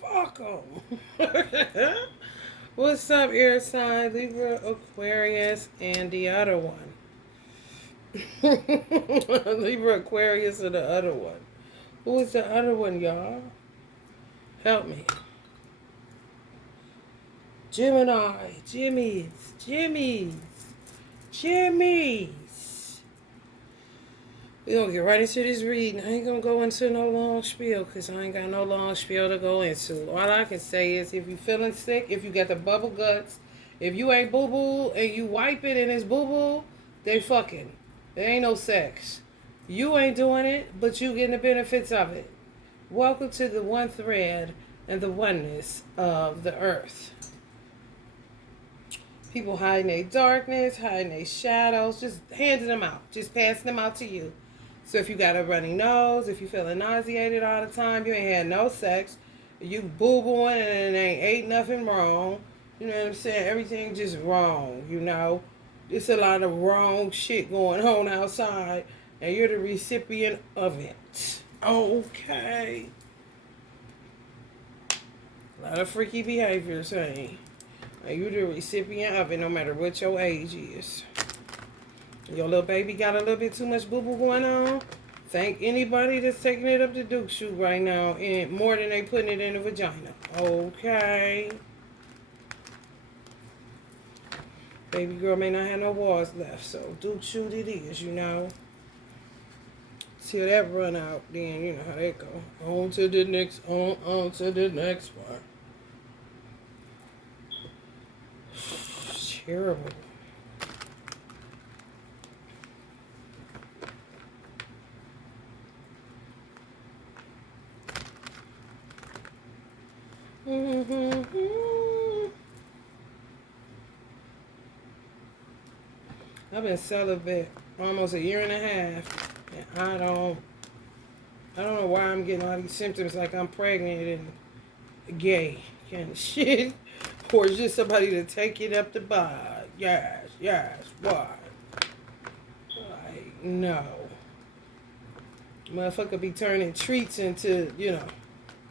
Fuck 'em. What's up, air sign, Libra, Aquarius, and the other one? Libra, Aquarius, and the other one. Who is the other one, y'all? Help me. Gemini, Jimmy's. We gonna get right into this reading. I ain't gonna go into no long spiel because I ain't got no long spiel to go into. All I can say is if you feeling sick, if you got the bubble guts, if you ain't boo boo and you wipe it and it's boo boo, they fucking. There ain't no sex. You ain't doing it, but you getting the benefits of it. Welcome to the one thread and the oneness of the earth. People hiding their darkness, hiding their shadows, just handing them out, just passing them out to you. So if you got a runny nose, if you feeling nauseated all the time, you ain't had no sex, you boo-booing and ain't nothing wrong, you know what I'm saying? Everything just wrong, you know? It's a lot of wrong shit going on outside, and you're the recipient of it. Okay. A lot of freaky behaviors, hey. You're the recipient of it no matter what your age is. Your little baby got a little bit too much boo-boo going on. Thank anybody that's taking it up the Duke shoot right now and more than they putting it in the vagina. Okay. Baby girl may not have no walls left, so Duke shoot it is, you know. Till that run out, then you know how that go. On to the next, on to the next one. Terrible. I've been celibate almost a year and a half, and I don't know why I'm getting all these symptoms like I'm pregnant and gay kind of shit, or just somebody to take it up the bar. Yes, why? Like, no. Motherfucker be turning treats into, you know,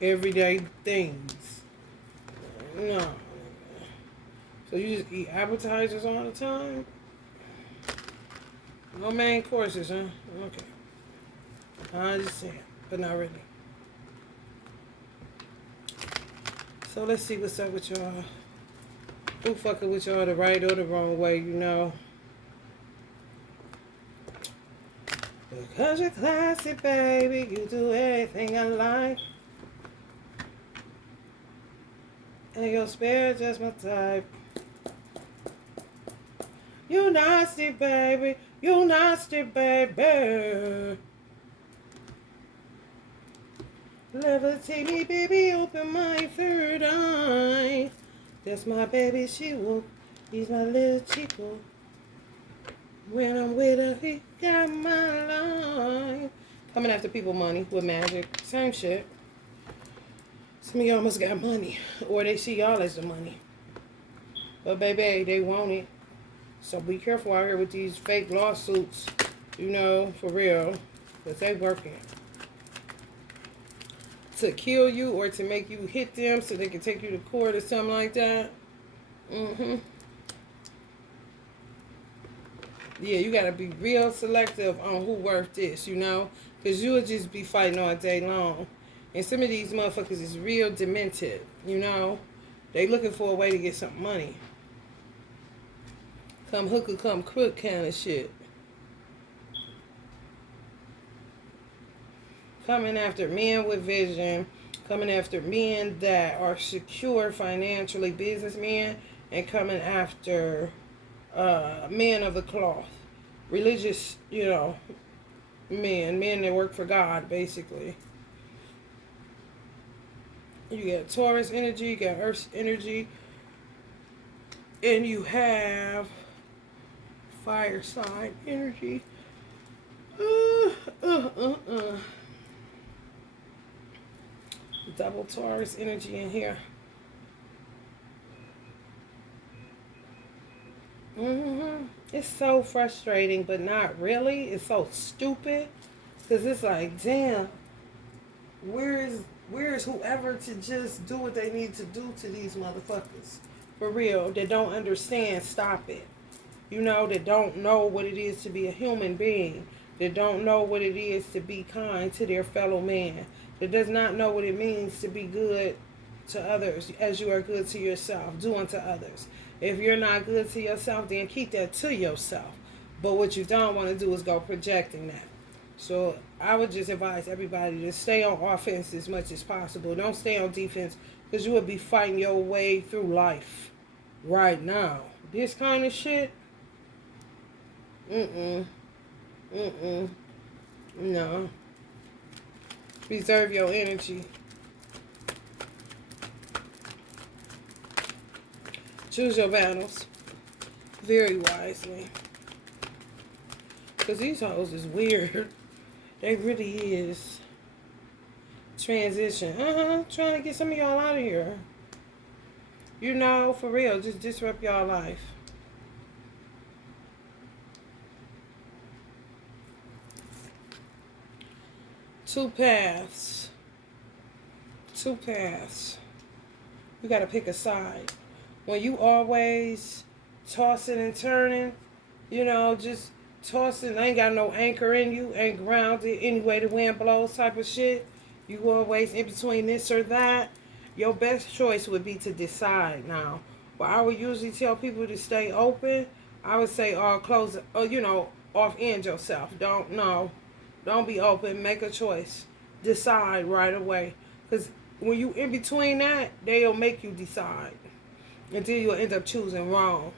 everyday things. No. So you just eat appetizers all the time? No main courses, huh? Okay. I understand, but not really. So let's see what's up with y'all. Who fucking with y'all the right or the wrong way, you know? Because you're classy, baby, you do everything I like. And your spirit just my type. You nasty, baby. You nasty, baby. Levitate me, baby, open my third eye. That's my baby, she woke. He's my little chico. When I'm with her, he got my life. Coming after people money with magic. Same shit. Some of y'all must got money. Or they see y'all as the money. But baby, they want it. So be careful out here with these fake lawsuits. You know, for real. Because they working. To kill you or to make you hit them so they can take you to court or something like that. Yeah, you got to be real selective on who worth this, you know? Because you'll just be fighting all day long. And some of these motherfuckers is real demented, you know? They looking for a way to get some money. Come hook or come crook kind of shit. Coming after men with vision. Coming after men that are secure financially, businessmen. And coming after men of the cloth. Religious, you know, men that work for God, basically. You got Taurus energy, you got Earth's energy, and you have fire sign energy. Double Taurus energy in here. It's so frustrating, but not really. It's so stupid. Because it's like, damn, where is Where's whoever to just do what they need to do to these motherfuckers? For real, that don't understand, stop it. You know, that don't know what it is to be a human being. That don't know what it is to be kind to their fellow man. That does not know what it means to be good to others as you are good to yourself. Do unto others. If you're not good to yourself, then keep that to yourself. But what you don't want to do is go projecting that. So I would just advise everybody to stay on offense as much as possible. Don't stay on defense because you will be fighting your way through life right now. This kind of shit, no. Reserve your energy. Choose your battles very wisely. Because these hoes is weird. They really is. Transition. Trying to get some of y'all out of here. You know, for real, just disrupt y'all life. Two paths. Two paths. You gotta pick a side. When you always tossing and turning, you know, just tossing, ain't got no anchor in you, ain't grounded any way the wind blows type of shit. You always in between this or that. Your best choice would be to decide now. Well, I would usually tell people to stay open. I would say, close, off end yourself. Don't be open. Make a choice. Decide right away. Because when you in between that, they'll make you decide. Until you'll end up choosing wrong.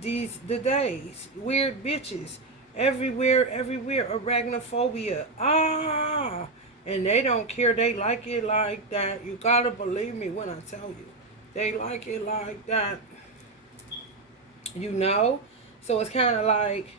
The days. Weird bitches. Everywhere. Arachnophobia. And they don't care. They like it like that. You gotta believe me when I tell you. They like it like that. You know? So it's kind of like,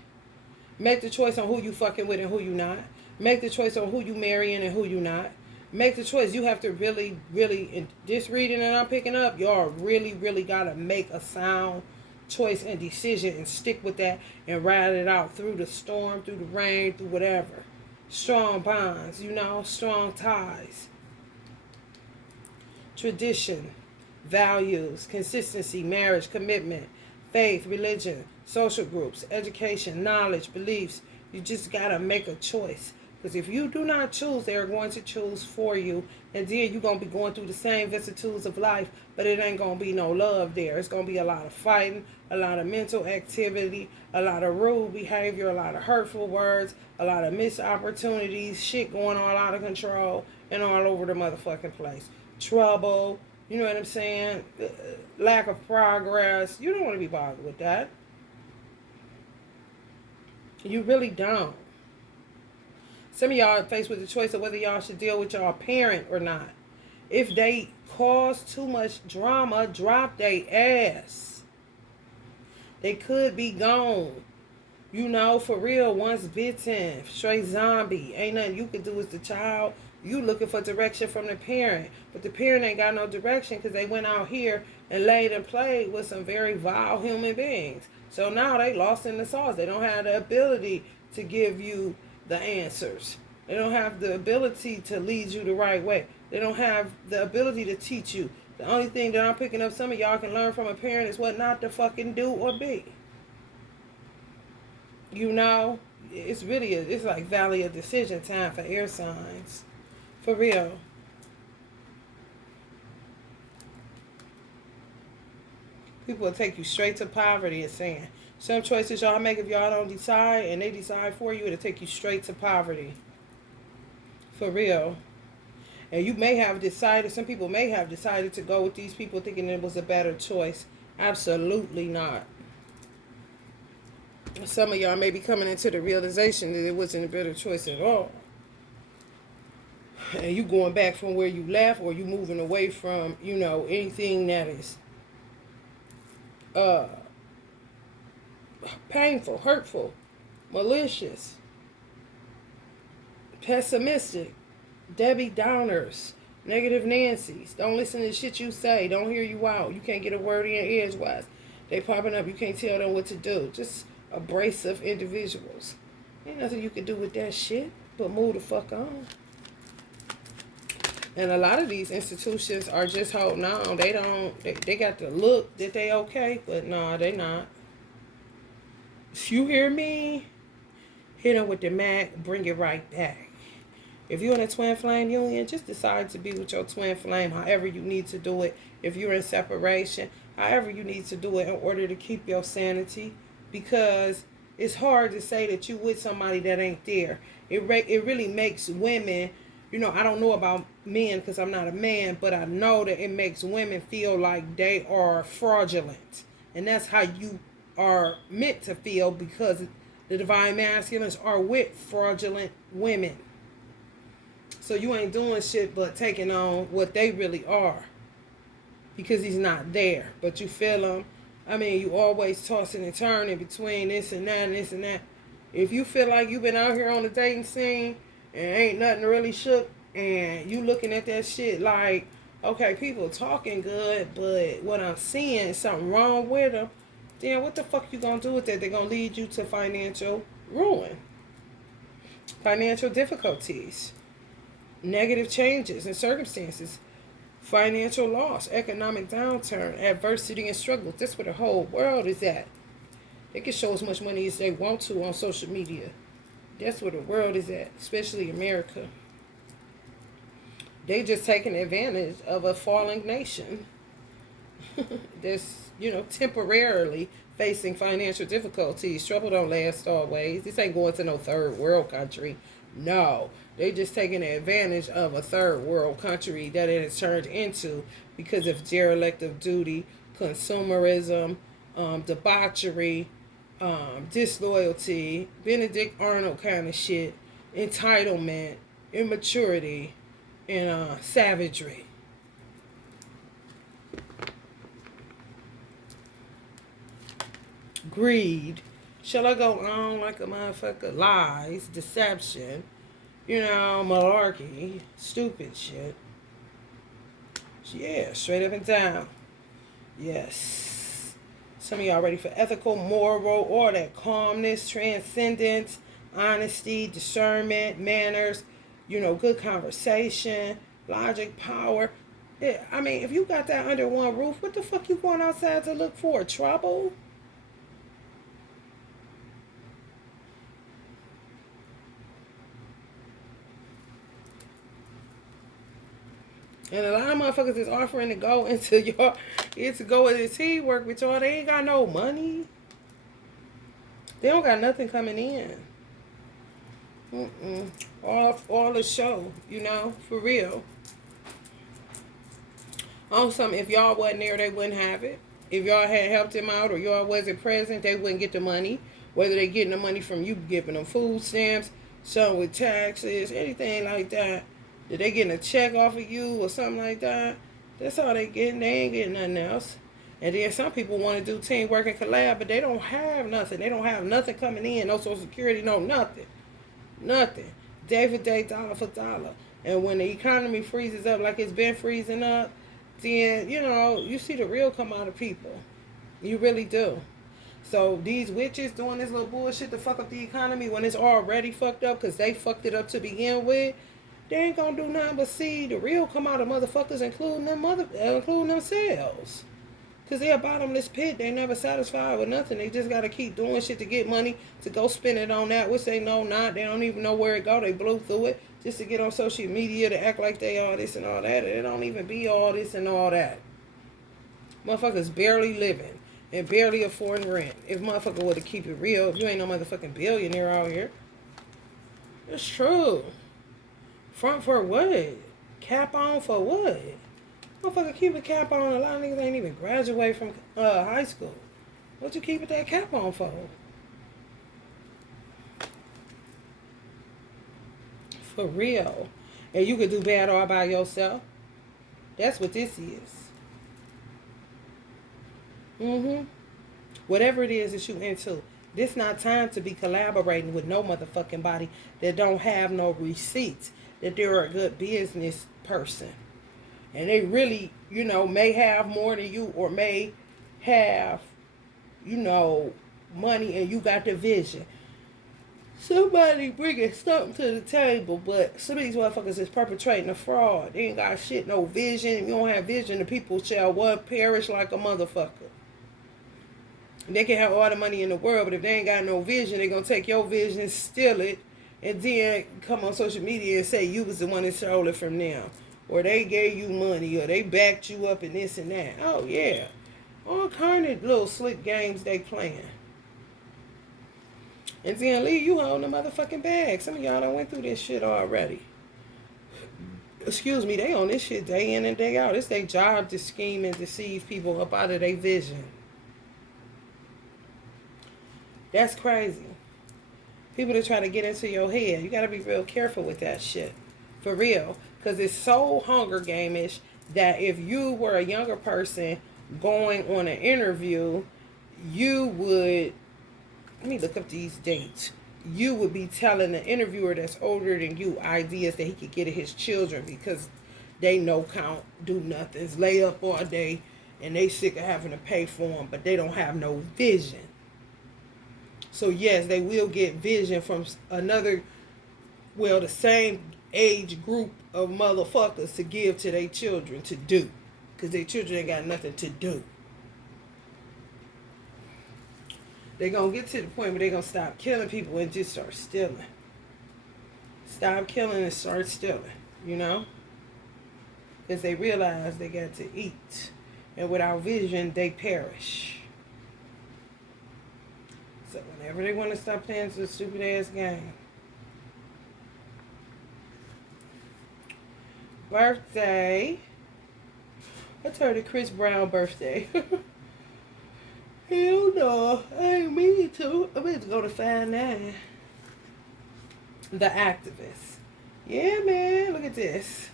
make the choice on who you fucking with and who you not. Make the choice on who you marrying and who you not. Make the choice. You have to really, in this reading that I'm picking up, y'all really got to make a sound choice and decision and stick with that and ride it out through the storm, through the rain, through whatever. Strong bonds, strong ties. Tradition, values, consistency, marriage, commitment, faith, religion, social groups, education, knowledge, beliefs. You just got to make a choice. Because if you do not choose, they're going to choose for you. And then you're going to be going through the same vicissitudes of life, but it ain't going to be no love there. It's going to be a lot of fighting, a lot of mental activity, a lot of rude behavior, a lot of hurtful words, a lot of missed opportunities, shit going all out of control and all over the motherfucking place. Trouble, you know what I'm saying? Lack of progress. You don't want to be bothered with that. You really don't. Some of y'all are faced with the choice of whether y'all should deal with y'all parent or not. If they cause too much drama, drop they ass. They could be gone. For real, once bitten, straight zombie. Ain't nothing you can do as the child. You looking for direction from the parent. But the parent ain't got no direction because they went out here and laid and played with some very vile human beings. So now they lost in the sauce. They don't have the ability to give you the answers. They don't have the ability to lead you the right way. They don't have the ability to teach you. The only thing that I'm picking up some of y'all can learn from a parent is what not to fucking do or be. It's really it's like valley of decision time for air signs. For real. People will take you straight to poverty and saying, some choices y'all make, if y'all don't decide and they decide for you, it'll take you straight to poverty. For real. And you may have decided, some people may have decided to go with these people thinking it was a better choice. Absolutely not. Some of y'all may be coming into the realization that it wasn't a better choice at all. And you going back from where you left, or you moving away from, anything that is painful, hurtful, malicious, pessimistic, Debbie Downers, negative Nancy's. Don't listen to the shit you say. Don't hear you out. You can't get a word in edgewise. They popping up. You can't tell them what to do. Just abrasive individuals. Ain't nothing you can do with that shit but move the fuck on. And a lot of these institutions are just holding on. They don't, they got the look that they okay, but no, they not. If you hear me, hit them with the Mac, bring it right back. If you're in a twin flame union, just decide to be with your twin flame however you need to do it. If you're in separation, however you need to do it in order to keep your sanity. Because it's hard to say that you with somebody that ain't there. It really makes women, I don't know about men because I'm not a man, but I know that it makes women feel like they are fraudulent. And that's how you are meant to feel, because the divine masculines are with fraudulent women. So you ain't doing shit but taking on what they really are, because he's not there. But you feel him. I mean, you always tossing and turning between this and that and this and that. If you feel like you've been out here on the dating scene and ain't nothing really shook, and you looking at that shit like, okay, people talking good, but what I'm seeing is something wrong with them, then what the fuck you gonna do with that? They're gonna lead you to financial ruin, financial difficulties, negative changes and circumstances, financial loss, economic downturn, adversity, and struggle. That's where the whole world is at. They can show as much money as they want to on social media. That's where the world is at, especially America. They just taking advantage of a falling nation that's, temporarily facing financial difficulties. Trouble don't last always. This ain't going to no third world country. No, they just taking advantage of a third world country that it has turned into because of derelict of duty, consumerism, debauchery, disloyalty, Benedict Arnold kind of shit, entitlement, immaturity, and savagery. Greed. Shall I go on like a motherfucker? Lies, deception, malarkey, stupid shit. Yeah, straight up and down. Yes. Some of y'all ready for ethical, moral, or that calmness, transcendence, honesty, discernment, manners, good conversation, logic, power. Yeah, I mean, if you got that under one roof, what the fuck you going outside to look for? Trouble? And a lot of motherfuckers is offering to go into y'all, to go into teamwork with y'all. They ain't got no money. They don't got nothing coming in. All the show, for real. On something, if y'all wasn't there, they wouldn't have it. If y'all had helped them out or y'all wasn't present, they wouldn't get the money. Whether they getting the money from you giving them food stamps, some with taxes, anything like that. Did they getting a check off of you or something like that? That's all they getting. They ain't getting nothing else. And then some people want to do teamwork and collab, but they don't have nothing. They don't have nothing coming in. No Social Security, no nothing. Nothing. Day for day, dollar for dollar. And when the economy freezes up like it's been freezing up, then, you see the real come out of people. You really do. So these witches doing this little bullshit to fuck up the economy when it's already fucked up because they fucked it up to begin with, they ain't gonna do nothing but see the real come out of motherfuckers, including themselves. Because they're a bottomless pit. They never satisfied with nothing. They just got to keep doing shit to get money, to go spend it on that, which they know not. They don't even know where it go. They blew through it just to get on social media to act like they all this and all that. It don't even be all this and all that. Motherfuckers barely living and barely affording rent. If motherfucker would have keep it real, if you ain't no motherfucking billionaire out here. It's true. Front for what? Cap on for what? Motherfucker, keep a cap on. A lot of niggas ain't even graduate from high school. What you keeping that cap on for? For real. And you could do bad all by yourself. That's what this is. Whatever it is that you into. This not time to be collaborating with no motherfucking body that don't have no receipts. That they're a good business person. And they really, may have more than you or may have, money and you got the vision. Somebody bringing something to the table, but some of these motherfuckers is perpetrating a fraud. They ain't got shit, no vision. If you don't have vision, the people shall what? Perish like a motherfucker. They can have all the money in the world, but if they ain't got no vision, they gonna take your vision, steal it, and then come on social media and say you was the one that stole it from them. Or they gave you money, or they backed you up and this and that. Oh, yeah. All kind of little slick games they playing. And then, Lee, you holding the motherfucking bag. Some of y'all done went through this shit already. Excuse me, they on this shit day in and day out. It's their job to scheme and deceive people up out of their vision. That's crazy. People that try to get into your head. You got to be real careful with that shit. For real. Because it's so Hunger Game-ish that if you were a younger person going on an interview, you would, let me look up these dates. You would be telling the interviewer that's older than you ideas that he could get at his children because they no count, do nothings, lay up all day, and they sick of having to pay for them, but they don't have no vision. So yes, they will get vision from another, well, the same age group of motherfuckers to give to their children to do. Because their children ain't got nothing to do. They're going to get to the point where they're going to stop killing people and just start stealing. Stop killing and start stealing, you know? Because they realize they got to eat. And without vision, they perish. So whenever they want to stop playing this stupid ass game. Birthday. What's her, the Chris Brown birthday? Hell no, I ain't mean to. I'm going to go to 5'9". The Activist. Yeah, man, look at this.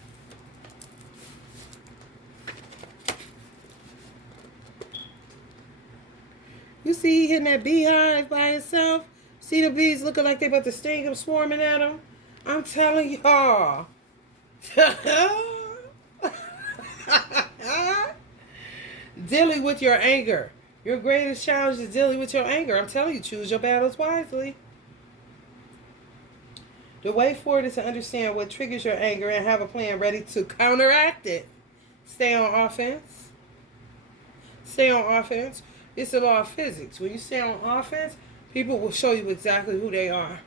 You see him at Beehive by himself? See the bees looking like they about to sting him, swarming at him? I'm telling y'all. Dealing with your anger. Your greatest challenge is dealing with your anger. I'm telling you, choose your battles wisely. The way forward is to understand what triggers your anger and have a plan ready to counteract it. Stay on offense. Stay on offense. It's the law of physics. When you stay on offense, people will show you exactly who they are.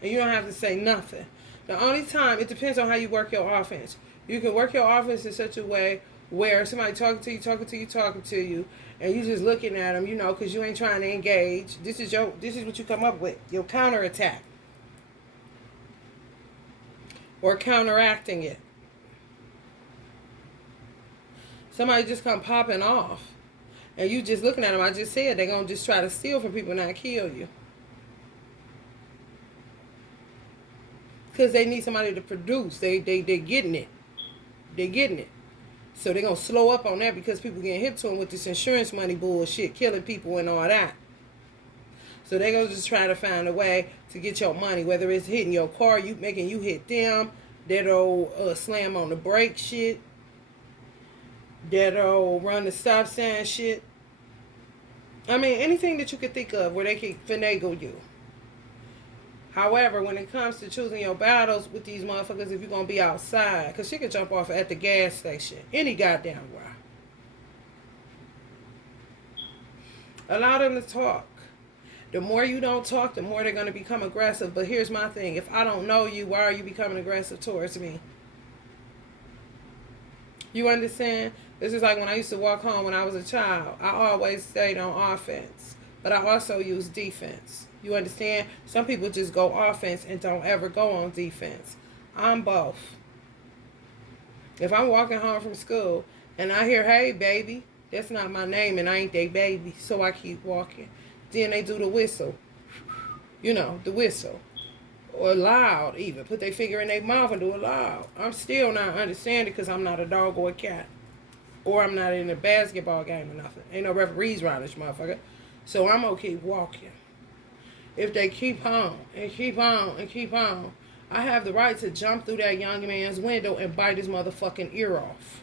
And you don't have to say nothing. The only time, it depends on how you work your offense. You can work your offense in such a way where somebody talking to you, and you just looking at them, you know, because you ain't trying to engage. This is what you come up with, your counterattack. Or counteracting it. Somebody just come popping off. And you just looking at them, I just said, they're going to just try to steal from people and not kill you. Because they need somebody to produce. They're getting it. They're getting it. So they're going to slow up on that because people getting hip to them with this insurance money bullshit, killing people and all that. So they're going to just try to find a way to get your money, whether it's hitting your car, making you hit them, that old slam on the brake shit, that old run the stop sign shit. I mean, anything that you could think of where they can finagle you. However, when it comes to choosing your battles with these motherfuckers, if you're going to be outside, because she can jump off at the gas station, any goddamn where. Allow them to talk. The more you don't talk, the more they're going to become aggressive. But here's my thing. If I don't know you, why are you becoming aggressive towards me? You understand? This is like when I used to walk home when I was a child. I always stayed on offense. But I also used defense. You understand? Some people just go offense and don't ever go on defense. I'm both. If I'm walking home from school and I hear, hey, baby, that's not my name and I ain't they baby, so I keep walking. Then they do the whistle. You know, the whistle. Or loud even. Put their finger in their mouth and do it loud. I'm still not understanding because I'm not a dog or a cat. Or I'm not in a basketball game or nothing. Ain't no referees around this motherfucker. So I'm going to keep walking. If they keep on and keep on and keep on, I have the right to jump through that young man's window and bite his motherfucking ear off.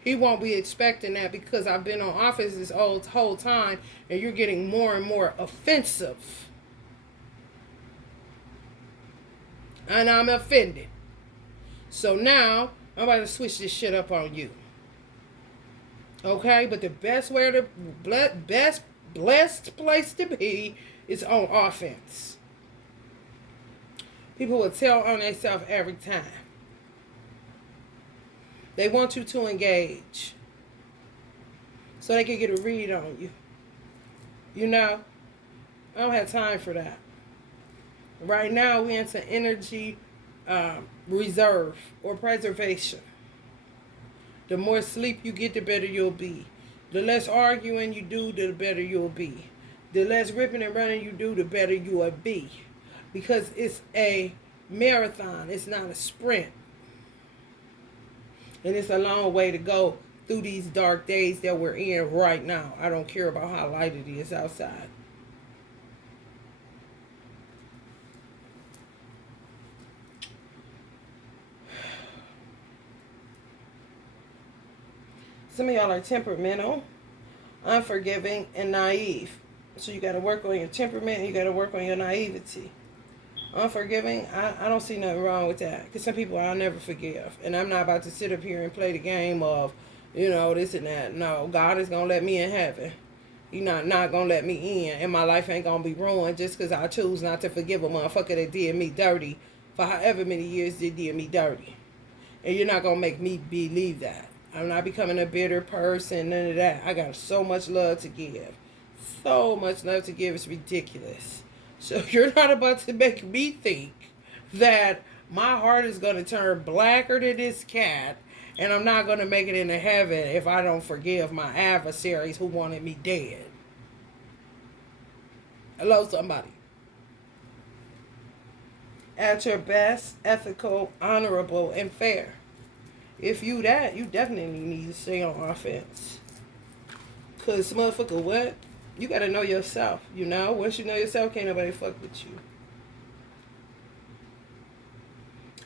He won't be expecting that because I've been on offense this whole time and you're getting more and more offensive. And I'm offended. So now, I'm about to switch this shit up on you. Okay? But the best way to, best blessed place to be is on offense. People will tell on themselves every time. They want you to engage so they can get a read on you. You know, I don't have time for that. Right now, we're into energy reserve or preservation. The more sleep you get, the better you'll be. The less arguing you do, the better you'll be. The less ripping and running you do, the better you will be. Because it's a marathon. It's not a sprint. And it's a long way to go through these dark days that we're in right now. I don't care about how light it is outside. Some of y'all are temperamental, unforgiving, and naive. So you got to work on your temperament and you got to work on your naivety. Unforgiving, I don't see nothing wrong with that. Because some people I'll never forgive. And I'm not about to sit up here and play the game of, this and that. No, God is going to let me in heaven. He's not going to let me in. And my life ain't going to be ruined just because I choose not to forgive a motherfucker that did me dirty for however many years they did me dirty. And you're not going to make me believe that. I'm not becoming a bitter person, none of that. I got so much love to give. So much love to give, it's ridiculous. So you're not about to make me think that my heart is going to turn blacker than this cat and I'm not going to make it into heaven if I don't forgive my adversaries who wanted me dead. Hello, somebody. At your best, ethical, honorable, and fair. If you that, you definitely need to stay on offense. Because, motherfucker, what? You got to know yourself, Once you know yourself, can't nobody fuck with you.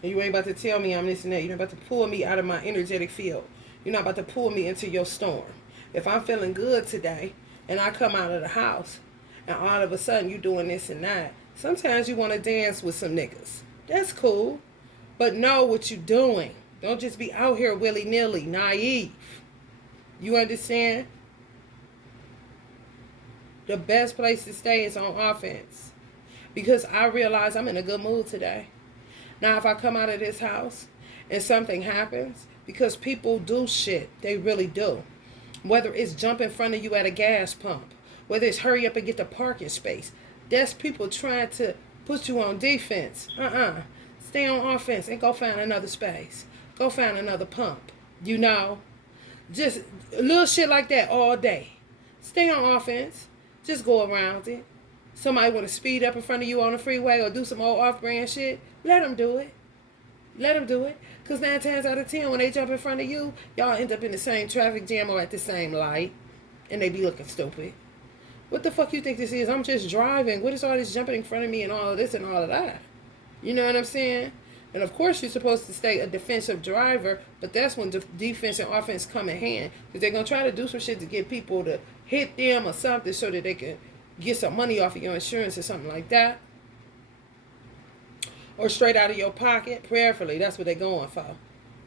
And you ain't about to tell me I'm this and that. You're not about to pull me out of my energetic field. You're not about to pull me into your storm. If I'm feeling good today and I come out of the house and all of a sudden you doing this and that, sometimes you want to dance with some niggas. That's cool. But know what you're doing. Don't just be out here willy-nilly, naive. You understand? The best place to stay is on offense. Because I realize I'm in a good mood today. Now, if I come out of this house and something happens, because people do shit, they really do. Whether it's jump in front of you at a gas pump, whether it's hurry up and get the parking space, that's people trying to put you on defense. Stay on offense and go find another space. Go find another pump. Just little shit like that all day. Stay on offense. Just go around it. Somebody want to speed up in front of you on the freeway or do some old off-brand shit, let them do it. Let them do it. Because 9 times out of 10, when they jump in front of you, y'all end up in the same traffic jam or at the same light. And they be looking stupid. What the fuck you think this is? I'm just driving. What is all this jumping in front of me and all of this and all of that? You know what I'm saying? And of course you're supposed to stay a defensive driver, but that's when defense and offense come in hand. Because they're going to try to do some shit to get people to hit them or something so that they can get some money off of your insurance or something like that. Or straight out of your pocket, prayerfully. That's what they're going for.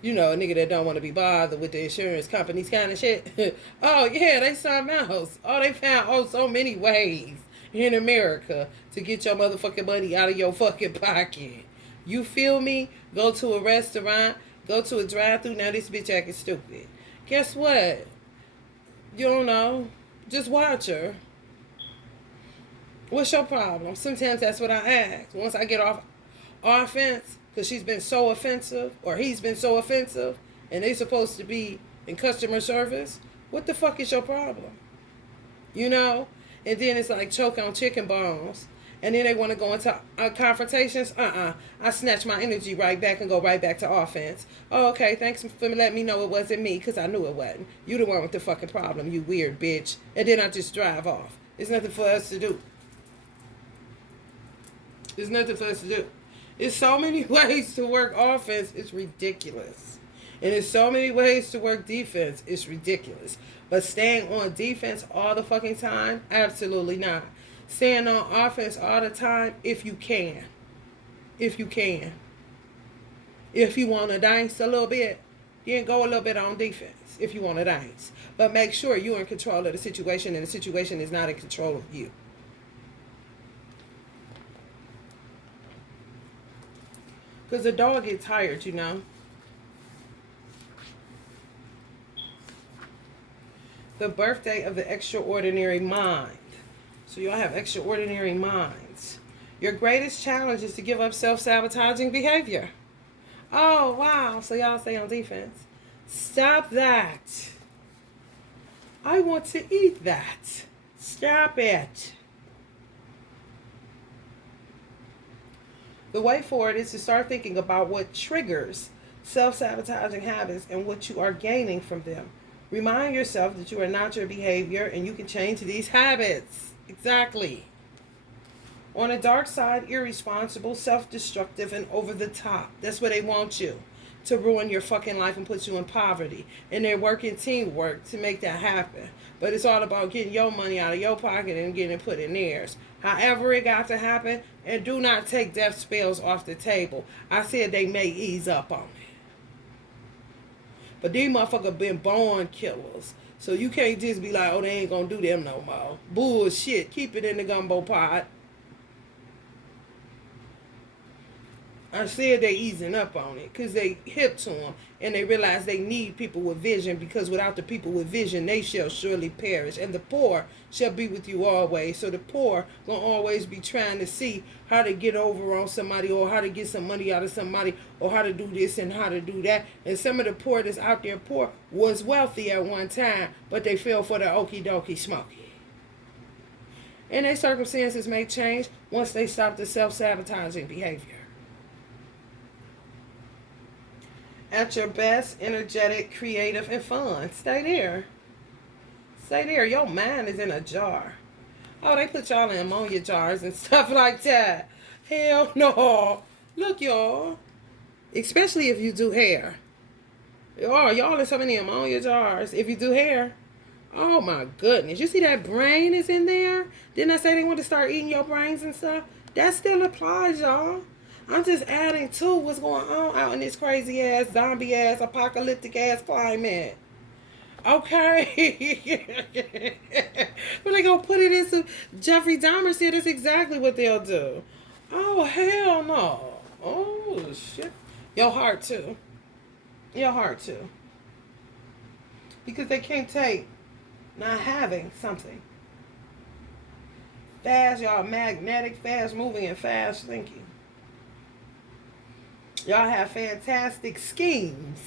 A nigga that don't want to be bothered with the insurance companies kind of shit. Oh, yeah, they something else. Oh, they found so many ways in America to get your motherfucking money out of your fucking pocket. You feel me? Go to a restaurant, go to a drive-thru. Now this bitch acting stupid. Guess what? You don't know. Just watch her. What's your problem? Sometimes that's what I ask. Once I get off offense, because she's been so offensive, or he's been so offensive, and they supposed to be in customer service, what the fuck is your problem? And then it's like choke on chicken bones. And then they want to go into confrontations. I snatch my energy right back and go right back to offense. Oh, okay, thanks for letting me know it wasn't me, because I knew it wasn't. You the one with the fucking problem, you weird bitch. And then I just drive off. There's nothing for us to do. There's nothing for us to do. There's so many ways to work offense, it's ridiculous. And there's so many ways to work defense, it's ridiculous. But staying on defense all the fucking time, absolutely not. Staying on offense all the time, if you can. If you can. If you want to dance a little bit, then go a little bit on defense if you want to dance. But make sure you're in control of the situation and the situation is not in control of you. Because the dog gets tired, you know. The birthday of the extraordinary mind. So y'all have extraordinary minds. Your greatest challenge is to give up self-sabotaging behavior. Oh, wow. So y'all stay on defense. Stop that. I want to eat that. Stop it. The way forward is to start thinking about what triggers self-sabotaging habits and what you are gaining from them. Remind yourself that you are not your behavior and you can change these habits. Exactly. On the dark side, irresponsible, self-destructive, and over the top. That's where they want you. To ruin your fucking life and put you in poverty. And they're working teamwork to make that happen. But it's all about getting your money out of your pocket and getting it put in theirs. However it got to happen, and do not take death spells off the table. I said they may ease up on it. But these motherfuckers been born killers. So you can't just be like, oh, they ain't gonna do them no more. Bullshit. Keep it in the gumbo pot. I said they easing up on it because they hip to them and they realize they need people with vision, because without the people with vision, they shall surely perish. And the poor shall be with you always. So the poor gonna always be trying to see how to get over on somebody, or how to get some money out of somebody, or how to do this and how to do that. And some of the poor that's out there poor was wealthy at one time, but they fell for the okie dokie smoky. And their circumstances may change once they stop the self-sabotaging behavior. At your best, energetic, creative, and fun. Stay there. Stay there. Your mind is in a jar. Oh, they put y'all in ammonia jars and stuff like that. Hell no. Look, y'all. Especially if you do hair. Oh, y'all in so many ammonia jars. If you do hair. Oh, my goodness. You see that brain is in there? Didn't I say they want to start eating your brains and stuff? That still applies, y'all. I'm just adding to what's going on out in this crazy ass, zombie ass, apocalyptic ass climate. Okay. But they gonna put it in some Jeffrey Dahmer said that's exactly what they'll do. Oh hell no. Oh shit. Your heart too. Your heart too. Because they can't take not having something. Fast, y'all magnetic, fast moving, and fast thinking. Y'all have fantastic schemes.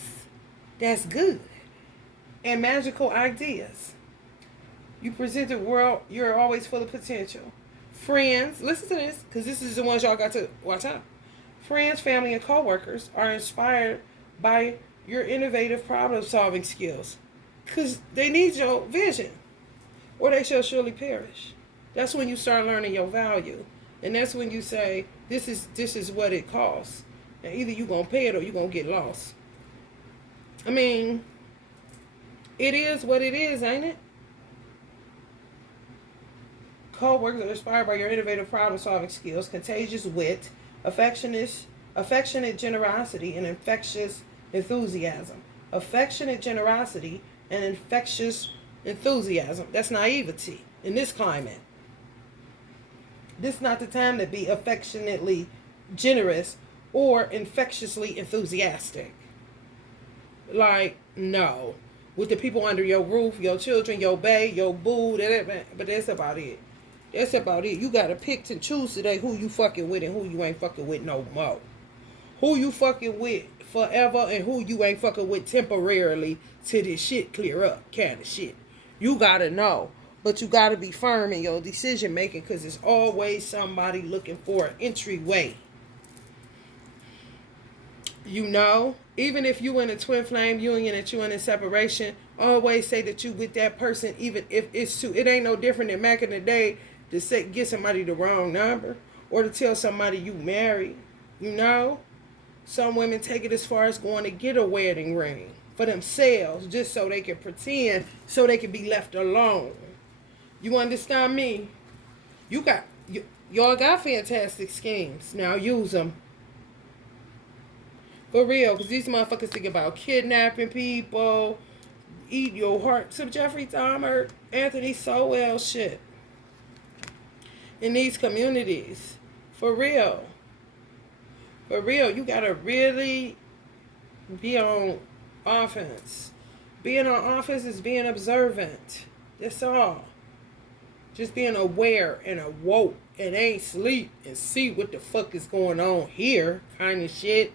That's good. And magical ideas. You present the world, you're always full of potential. Friends, listen to this, because this is the ones y'all got to watch out. Friends, family, and coworkers are inspired by your innovative problem-solving skills, because they need your vision, or they shall surely perish. That's when you start learning your value. And that's when you say, this is what it costs. Now, either you're going to pay it or you're going to get lost. I mean, it is what it is, ain't it? Co-workers are inspired by your innovative problem-solving skills, contagious wit, affectionate generosity, and infectious enthusiasm. Affectionate generosity and infectious enthusiasm. That's naivety in this climate. This is not the time to be affectionately generous or infectiously enthusiastic. Like, no. With the people under your roof, your children, your bae, your boo, but that's about it. That's about it. You gotta pick and choose today who you fucking with and who you ain't fucking with no more. Who you fucking with forever and who you ain't fucking with temporarily till this shit clear up kind of shit. You gotta know. But you gotta be firm in your decision making, because there's always somebody looking for an entryway. You know, even if you in a twin flame union and you in a separation, always say that you with that person, even if it's two. It ain't no different than back in the day to say get somebody the wrong number or to tell somebody you married. You know, some women take it as far as going to get a wedding ring for themselves just so they can pretend, so they can be left alone. You understand me? Y'all got fantastic schemes. Now use them. For real, because these motherfuckers think about kidnapping people, eat your heart. Some Jeffrey Dahmer, Anthony Sowell shit in these communities. For real. For real, you gotta really be on offense. Being on offense is being observant. That's all. Just being aware and awoke and ain't sleep and see what the fuck is going on here kind of shit.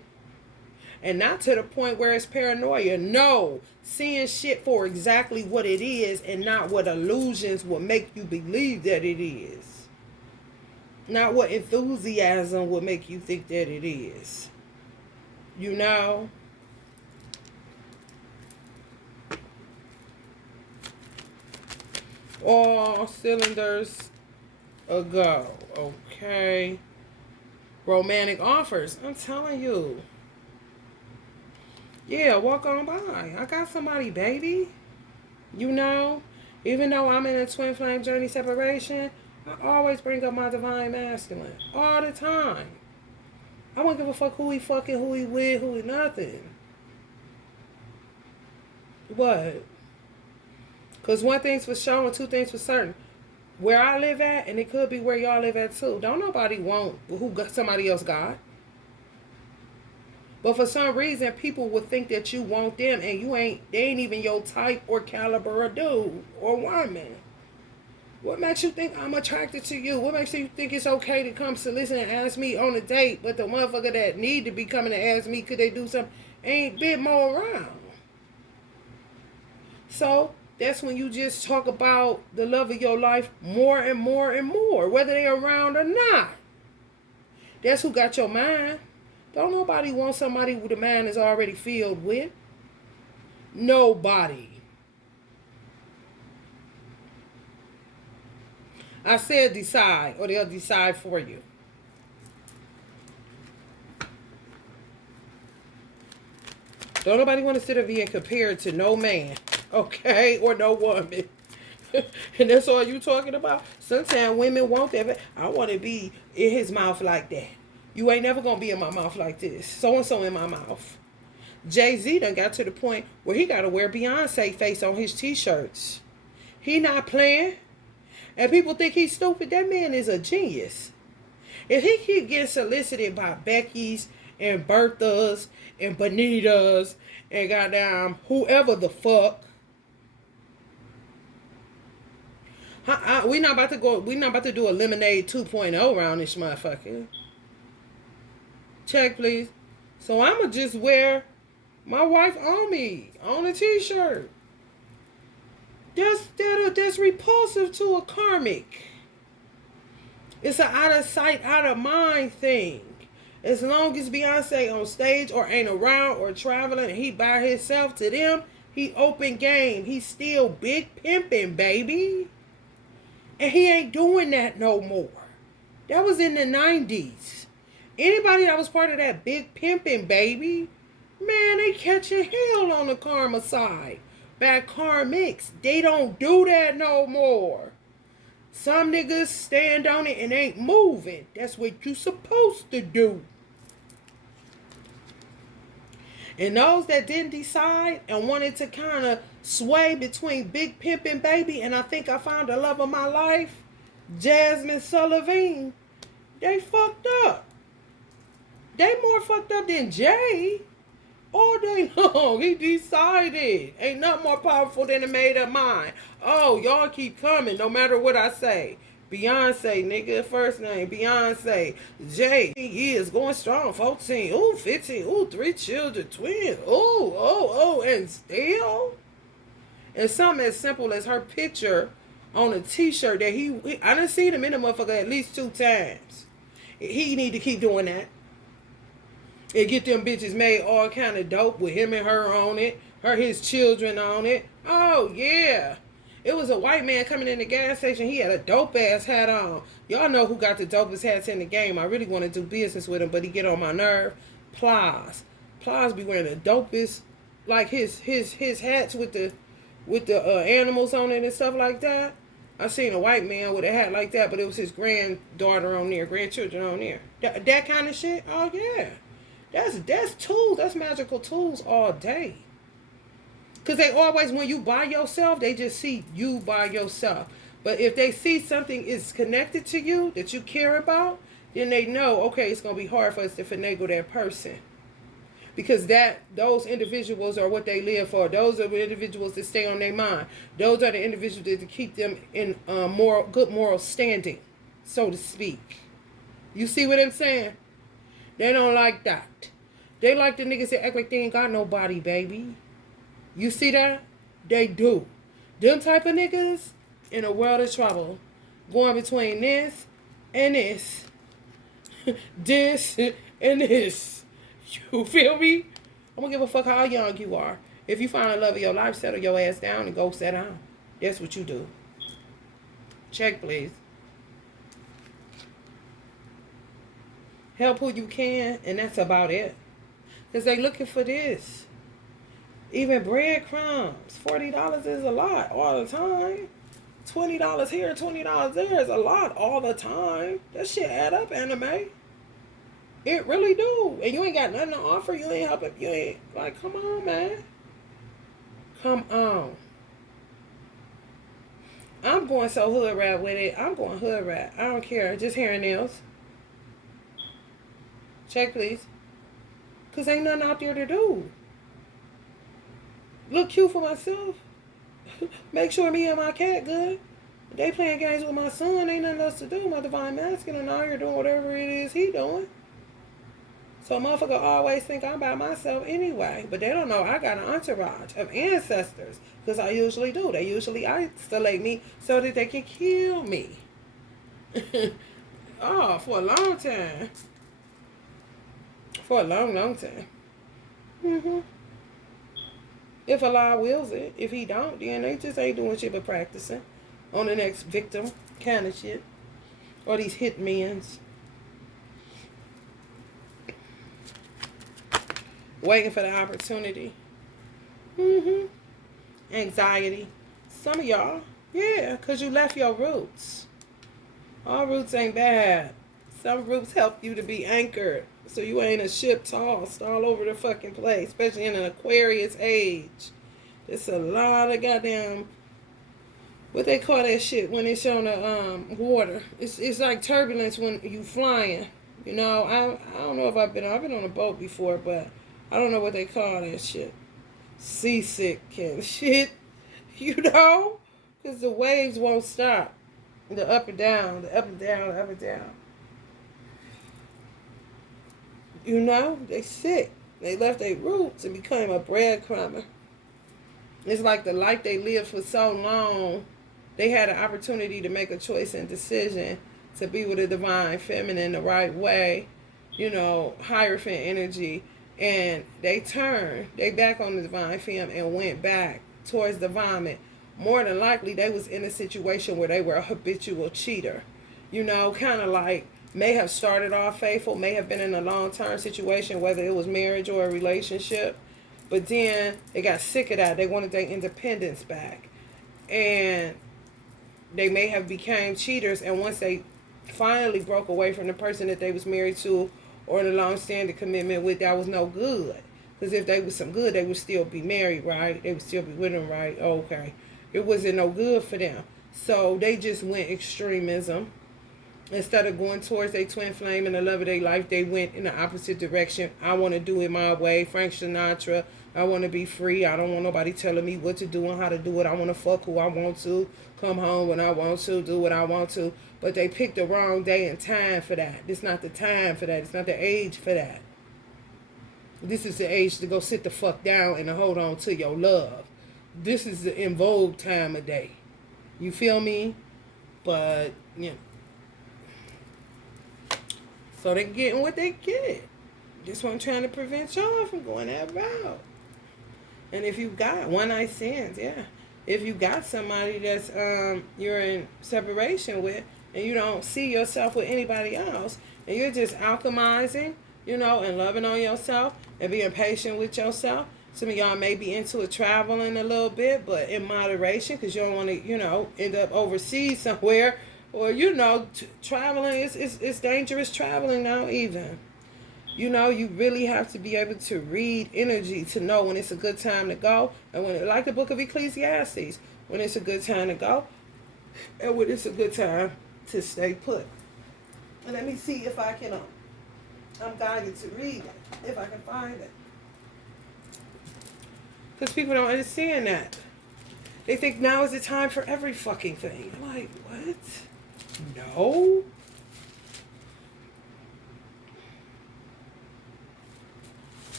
And not to the point where it's paranoia. No. Seeing shit for exactly what it is and not what illusions will make you believe that it is. Not what enthusiasm would make you think that it is. You know? All cylinders a go. Okay. Romantic offers. I'm telling you. Yeah, walk on by. I got somebody, baby. You know? Even though I'm in a twin flame journey separation, I always bring up my divine masculine. All the time. I won't give a fuck who he fucking, who he with, who he nothing. What? Because one thing's for sure and two things for certain. Where I live at, and it could be where y'all live at too, don't nobody want who somebody else got. But for some reason, people would think that you want them, and they ain't even your type or caliber of dude or woman. What makes you think I'm attracted to you? What makes you think it's okay to come solicit and ask me on a date, but the motherfucker that need to be coming to ask me, could they do something, ain't bit more around? So, that's when you just talk about the love of your life more and more and more, whether they're around or not. That's who got your mind. Don't nobody want somebody who the mind is already filled with. Nobody. I said decide, or they'll decide for you. Don't nobody want to sit up here and compare it to no man, okay, or no woman. And that's all you talking about? Sometimes women want that. I want to be in his mouth like that. You ain't never going to be in my mouth like this. So-and-so in my mouth. Jay-Z done got to the point where he got to wear Beyonce face on his t-shirts. He not playing. And people think he's stupid. That man is a genius. If he keep getting solicited by Becky's and Bertha's and Bonita's and goddamn whoever the fuck, we not about to do a Lemonade 2.0 around this motherfucker. Check, please. So I'ma just wear my wife on me on a t-shirt. That's repulsive to a karmic. It's an out of sight, out of mind thing. As long as Beyonce on stage or ain't around or traveling and he by himself, to them, he open game. He still big pimping, baby. And he ain't doing that no more. That was in the 90s. Anybody that was part of that big pimping, baby, man, they catching hell on the karma side. Bad karmics, they don't do that no more. Some niggas stand on it and ain't moving. That's what you supposed to do. And those that didn't decide and wanted to kind of sway between big pimping, baby, and I think I found the love of my life, Jasmine Sullivan, they fucked up. They more fucked up than Jay. All day long, he decided. Ain't nothing more powerful than a made up mind. Oh, y'all keep coming no matter what I say. Beyonce, nigga, first name, Beyonce. Jay, he is going strong, 14, ooh, 15, ooh, 3 children, twins, ooh, and still? And something as simple as her picture on a t-shirt that I done seen him in the motherfucker at least 2 times. He need to keep doing that. And get them bitches made all kind of dope with him and her on it. His children on it. Oh, yeah. It was a white man coming in the gas station. He had a dope-ass hat on. Y'all know who got the dopest hats in the game. I really want to do business with him, but he get on my nerve. Plies. Plies be wearing the dopest, like his hats with the animals on it and stuff like that. I seen a white man with a hat like that, but it was his granddaughter on there, grandchildren on there. That kind of shit? Oh, yeah. That's tools. That's magical tools all day. Because they always, when you by yourself, they just see you by yourself. But if they see something is connected to you that you care about, then they know, okay, it's going to be hard for us to finagle that person. Because those individuals are what they live for. Those are the individuals that stay on their mind. Those are the individuals that keep them in good moral standing, so to speak. You see what I'm saying? They don't like that. They like the niggas that act like they ain't got nobody, baby. You see that? They do. Them type of niggas in a world of trouble. Going between this and this. This and this. You feel me? I'm gonna give a fuck how young you are. If you find the love of your life, settle your ass down and go sit down. That's what you do. Check, please. Help who you can, and that's about it. Because they looking for this. Even breadcrumbs. $40 is a lot all the time. $20 here, $20 there is a lot all the time. That shit add up, anime. It really do. And you ain't got nothing to offer. You ain't helping. You ain't like, come on, man. Come on. I'm going so hood rat with it. I'm going hood rat. I don't care. Just hair and nails. Check, please. Because ain't nothing out there to do. Look cute for myself. Make sure me and my cat good. They playing games with my son. Ain't nothing else to do. My divine masculine out here doing whatever it is he doing. So motherfucker always think I'm by myself anyway. But they don't know I got an entourage of ancestors. Because I usually do. They usually isolate me so that they can kill me. Oh, for a long time. For a long, long time. If Allah wills it. If he don't, then they just ain't doing shit but practicing on the next victim kind of shit. Or these hitmans. Waiting for the opportunity. Anxiety. Some of y'all, yeah, because you left your roots. All roots ain't bad. Some roots help you to be anchored. So you ain't a ship tossed all over the fucking place. Especially in an Aquarius age. It's a lot of goddamn, what they call that shit when it's on the water. It's like turbulence when you flying. You know, I don't know if I've been on a boat before, but I don't know what they call that shit. Seasick and shit. You know? Because the waves won't stop. The up and down, the up and down, the up and down. You know? They sick. They left their roots and became a breadcrumber. It's like the life they lived for so long, they had an opportunity to make a choice and decision to be with a divine feminine the right way. You know, Hierophant energy. And they turned, they back on the divine femme and went back towards the vomit. More than likely, they was in a situation where they were a habitual cheater. You know, kind of like may have started off faithful, may have been in a long-term situation, whether it was marriage or a relationship. But then they got sick of that. They wanted their independence back. And they may have became cheaters. And once they finally broke away from the person that they was married to or the long-standing commitment with, that was no good. Because if they was some good, they would still be married, right? They would still be with them, right? Okay. It wasn't no good for them. So they just went extremism. Instead of going towards their twin flame and the love of their life, they went in the opposite direction. I want to do it my way. Frank Sinatra. I want to be free. I don't want nobody telling me what to do and how to do it. I want to fuck who I want to. Come home when I want to. Do what I want to. But they picked the wrong day and time for that. It's not the time for that. It's not the age for that. This is the age to go sit the fuck down and to hold on to your love. This is the in vogue time of day. You feel me? But, you know. So they getting what they get. Just what I'm trying to prevent y'all from going that route. And if you got one night stands, yeah. If you got somebody that's you're in separation with and you don't see yourself with anybody else and you're just alchemizing, you know, and loving on yourself and being patient with yourself. Some of y'all may be into it traveling a little bit, but in moderation because you don't want to, you know, end up overseas somewhere. Or, you know, traveling, it's dangerous traveling now even. You know, you really have to be able to read energy to know when it's a good time to go, and when, like the book of Ecclesiastes, when it's a good time to go, and when it's a good time to stay put. And let me see if I can. I'm guided to read it if I can find it, because people don't understand that. They think now is the time for every fucking thing. I'm like, what? No.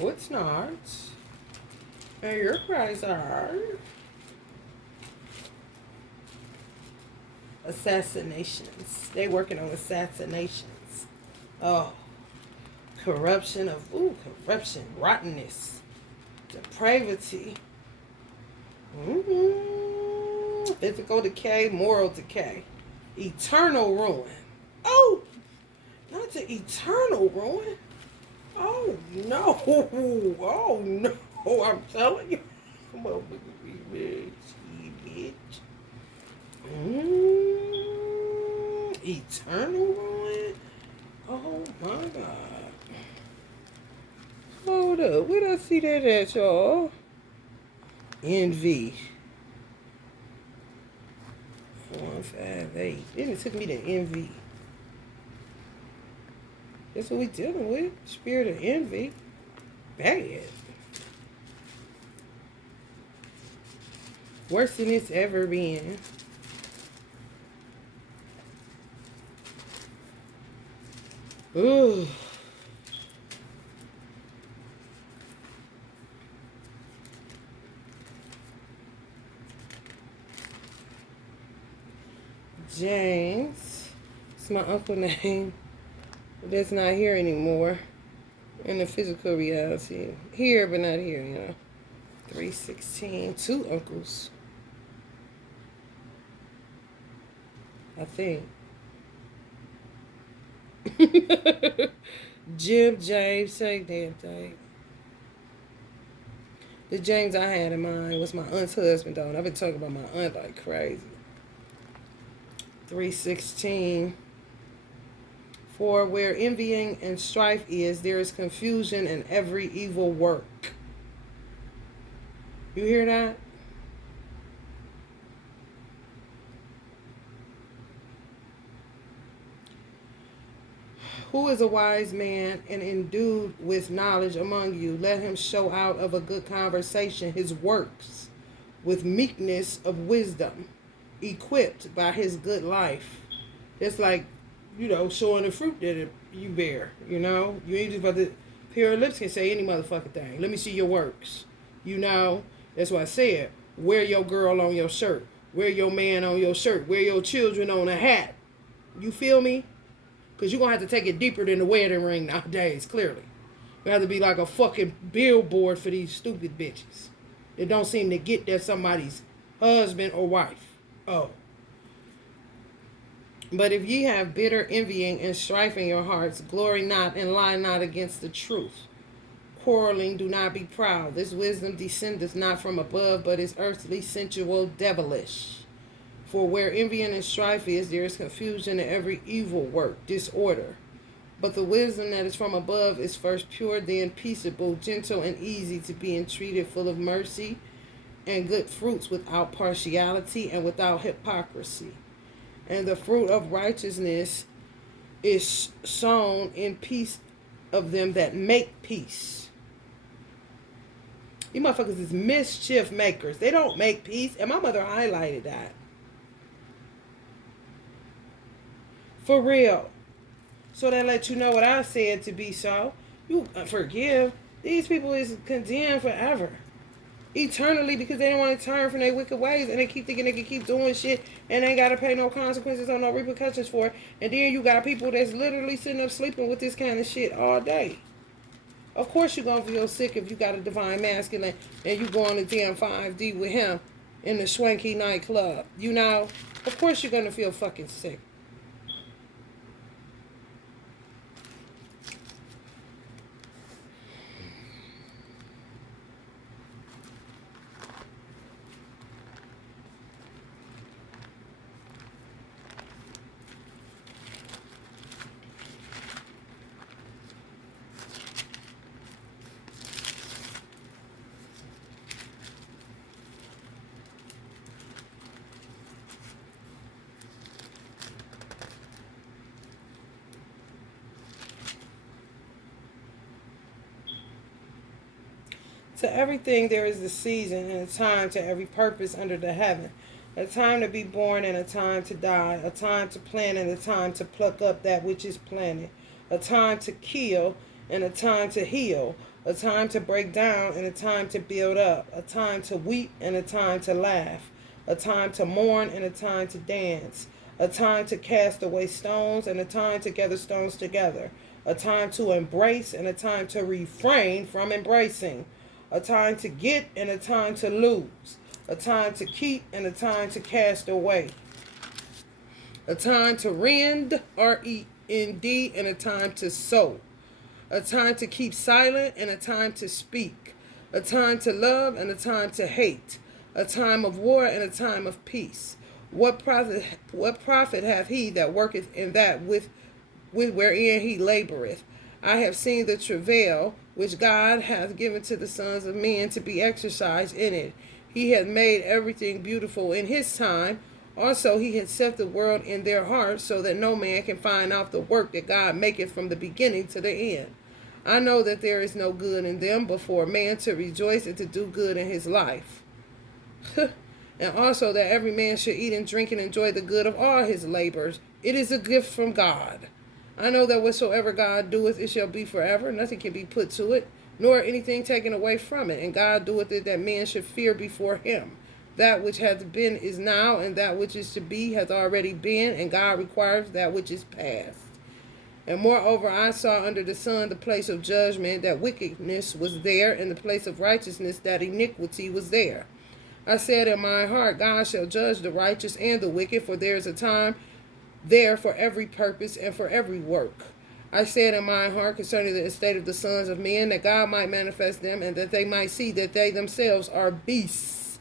No, it's not. And your cries are. Assassinations. They working on assassinations. Oh. Corruption, rottenness, depravity. Physical decay, moral decay. Eternal ruin. Oh, not the eternal ruin. Oh no! Oh no! I'm telling you, I'm a bitch. Eternal ruin. Oh my God! Hold up, where did I see that at, y'all? Envy. 158. Then it took me to envy. That's what we dealing with. Spirit of envy. Bad. Worse than it's ever been. Ooh. James. It's my uncle name. That's not here anymore. In the physical reality. Here, but not here, you know. 316. 2 uncles. I think. Jim, James, same damn thing. The James I had in mind was my aunt's husband, though. And I've been talking about my aunt like crazy. 316. For where envying and strife is, there is confusion in every evil work. You hear that? Who is a wise man and endued with knowledge among you? Let him show out of a good conversation his works with meekness of wisdom, equipped by his good life. It's like, you know, showing the fruit that you bear, you know? You ain't just about to, pair of lips can say any motherfucking thing. Let me see your works. You know? That's why I said, wear your girl on your shirt. Wear your man on your shirt. Wear your children on a hat. You feel me? Because you're going to have to take it deeper than the wedding ring nowadays, clearly. You have to be like a fucking billboard for these stupid bitches. They don't seem to get that somebody's husband or wife. Oh. But if ye have bitter envying and strife in your hearts, glory not and lie not against the truth. Quarreling, do not be proud. This wisdom descendeth not from above, but is earthly, sensual, devilish. For where envying and strife is, there is confusion in every evil work, disorder. But the wisdom that is from above is first pure, then peaceable, gentle, and easy to be entreated, full of mercy and good fruits, without partiality and without hypocrisy. And the fruit of righteousness is sown in peace of them that make peace. You motherfuckers is mischief makers. They don't make peace. And my mother highlighted that. For real. So that let you know what I said to be so. You forgive. These people is condemned forever. Eternally, because they don't want to turn from their wicked ways, and they keep thinking they can keep doing shit and ain't got to pay no consequences or no repercussions for it. And then you got people that's literally sitting up sleeping with this kind of shit all day. Of course you're going to feel sick if you got a divine masculine and you go on a damn 5D with him in the swanky nightclub. You know? Of course you're going to feel fucking sick. To everything there is a season and a time to every purpose under the heaven. A time to be born and a time to die. A time to plant and a time to pluck up that which is planted. A time to kill and a time to heal. A time to break down and a time to build up. A time to weep and a time to laugh. A time to mourn and a time to dance. A time to cast away stones and a time to gather stones together. A time to embrace and a time to refrain from embracing. A time to get and a time to lose. A time to keep and a time to cast away. A time to rend, R-E-N-D, and a time to sow. A time to keep silent and a time to speak. A time to love and a time to hate. A time of war and a time of peace. What profit hath he that worketh in that with wherein he laboreth? I have seen the travail which God hath given to the sons of men to be exercised in it. He hath made everything beautiful in his time. Also he hath set the world in their hearts, so that no man can find out the work that God maketh from the beginning to the end. I know that there is no good in them, but for a man to rejoice and to do good in his life. And also that every man should eat and drink and enjoy the good of all his labors. It is a gift from God. I know that whatsoever God doeth, it shall be forever. Nothing can be put to it, nor anything taken away from it. And God doeth it that men should fear before him. That which hath been is now, and that which is to be hath already been, and God requires that which is past. And moreover, I saw under the sun the place of judgment, that wickedness was there, and the place of righteousness, that iniquity was there. I said in my heart, God shall judge the righteous and the wicked, for there is a time there for every purpose and for every work. I said in my heart concerning the estate of the sons of men, that God might manifest them, and that they might see that they themselves are beasts.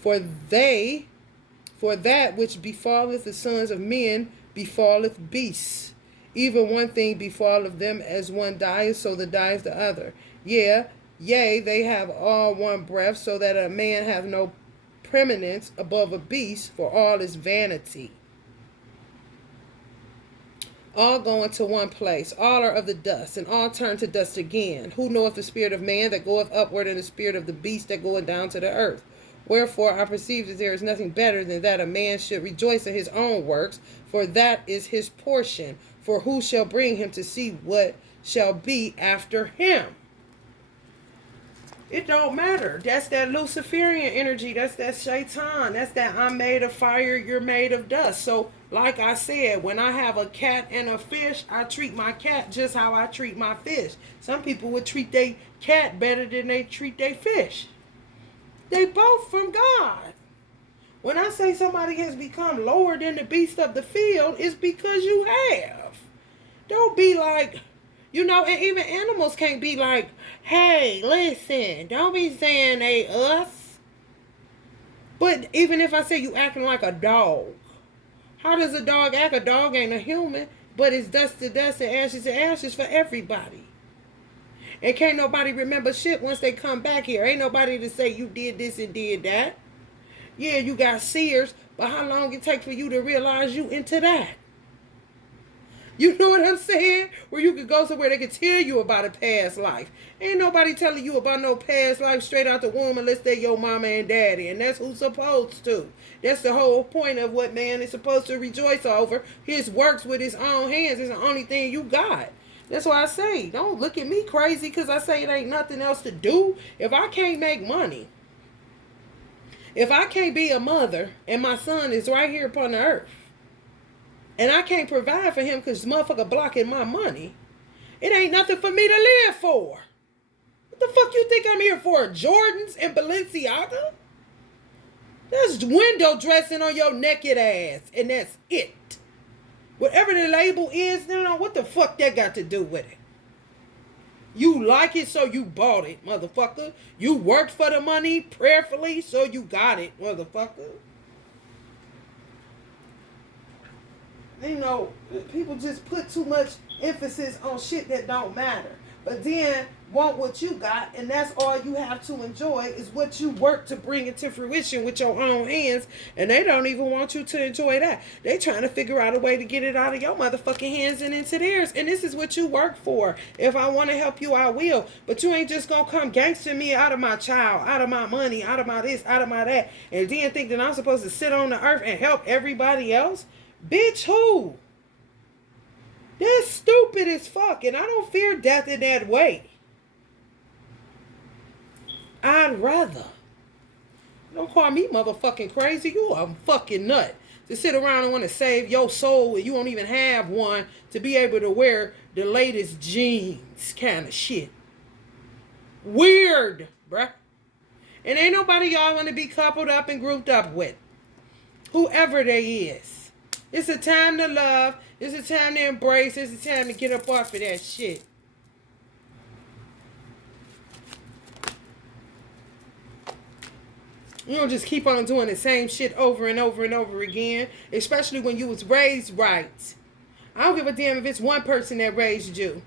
For that which befalleth the sons of men befalleth beasts. Even one thing befalleth them, as one dieth, so the dieth the other. Yea, they have all one breath, so that a man have no preeminence above a beast, for all is vanity. All go into one place, all are of the dust, and all turn to dust again. Who knoweth the spirit of man that goeth upward, and the spirit of the beast that goeth down to the earth? Wherefore I perceive that there is nothing better than that a man should rejoice in his own works, for that is his portion. For who shall bring him to see what shall be after him? It don't matter. That's that Luciferian energy. That's that Shaitan. That's that I'm made of fire, you're made of dust. So, like I said, when I have a cat and a fish, I treat my cat just how I treat my fish. Some people would treat their cat better than they treat their fish. They both from God. When I say somebody has become lower than the beast of the field, it's because you have. Don't be like... You know, and even animals can't be like, hey, listen, don't be saying they us. But even if I say you acting like a dog, how does a dog act? A dog ain't a human, but it's dust to dust and ashes to ashes for everybody. And can't nobody remember shit once they come back here. Ain't nobody to say you did this and did that. Yeah, you got seers, but how long it take for you to realize you into that? You know what I'm saying? Where you could go somewhere they could tell you about a past life. Ain't nobody telling you about no past life straight out the womb unless they're your mama and daddy. And that's who's supposed to. That's the whole point of what man is supposed to rejoice over. His works with his own hands is the only thing you got. That's why I say, don't look at me crazy because I say it ain't nothing else to do. If I can't make money, if I can't be a mother and my son is right here upon the earth, and I can't provide for him because this motherfucker blocking my money, it ain't nothing for me to live for. What the fuck you think I'm here for? Jordans and Balenciaga? That's window dressing on your naked ass, and that's it. Whatever the label is, what the fuck that got to do with it? You like it, so you bought it, motherfucker. You worked for the money prayerfully, so you got it, motherfucker. You know, people just put too much emphasis on shit that don't matter. But then want what you got, and that's all you have to enjoy is what you work to bring into fruition with your own hands, and they don't even want you to enjoy that. They trying to figure out a way to get it out of your motherfucking hands and into theirs, and this is what you work for. If I want to help you, I will, but you ain't just gonna come gangster me out of my child, out of my money, out of my this, out of my that, and then think that I'm supposed to sit on the earth and help everybody else. Bitch, who? That's stupid as fuck, and I don't fear death in that way. I'd rather. Don't call me motherfucking crazy. You a fucking nut. To sit around and want to save your soul and you don't even have one to be able to wear the latest jeans kind of shit. Weird, bruh. And ain't nobody y'all want to be coupled up and grouped up with. Whoever they is. It's a time to love. It's a time to embrace. It's a time to get up off of that shit. You don't just keep on doing the same shit over and over and over again, especially when you was raised right. I don't give a damn if it's one person that raised you.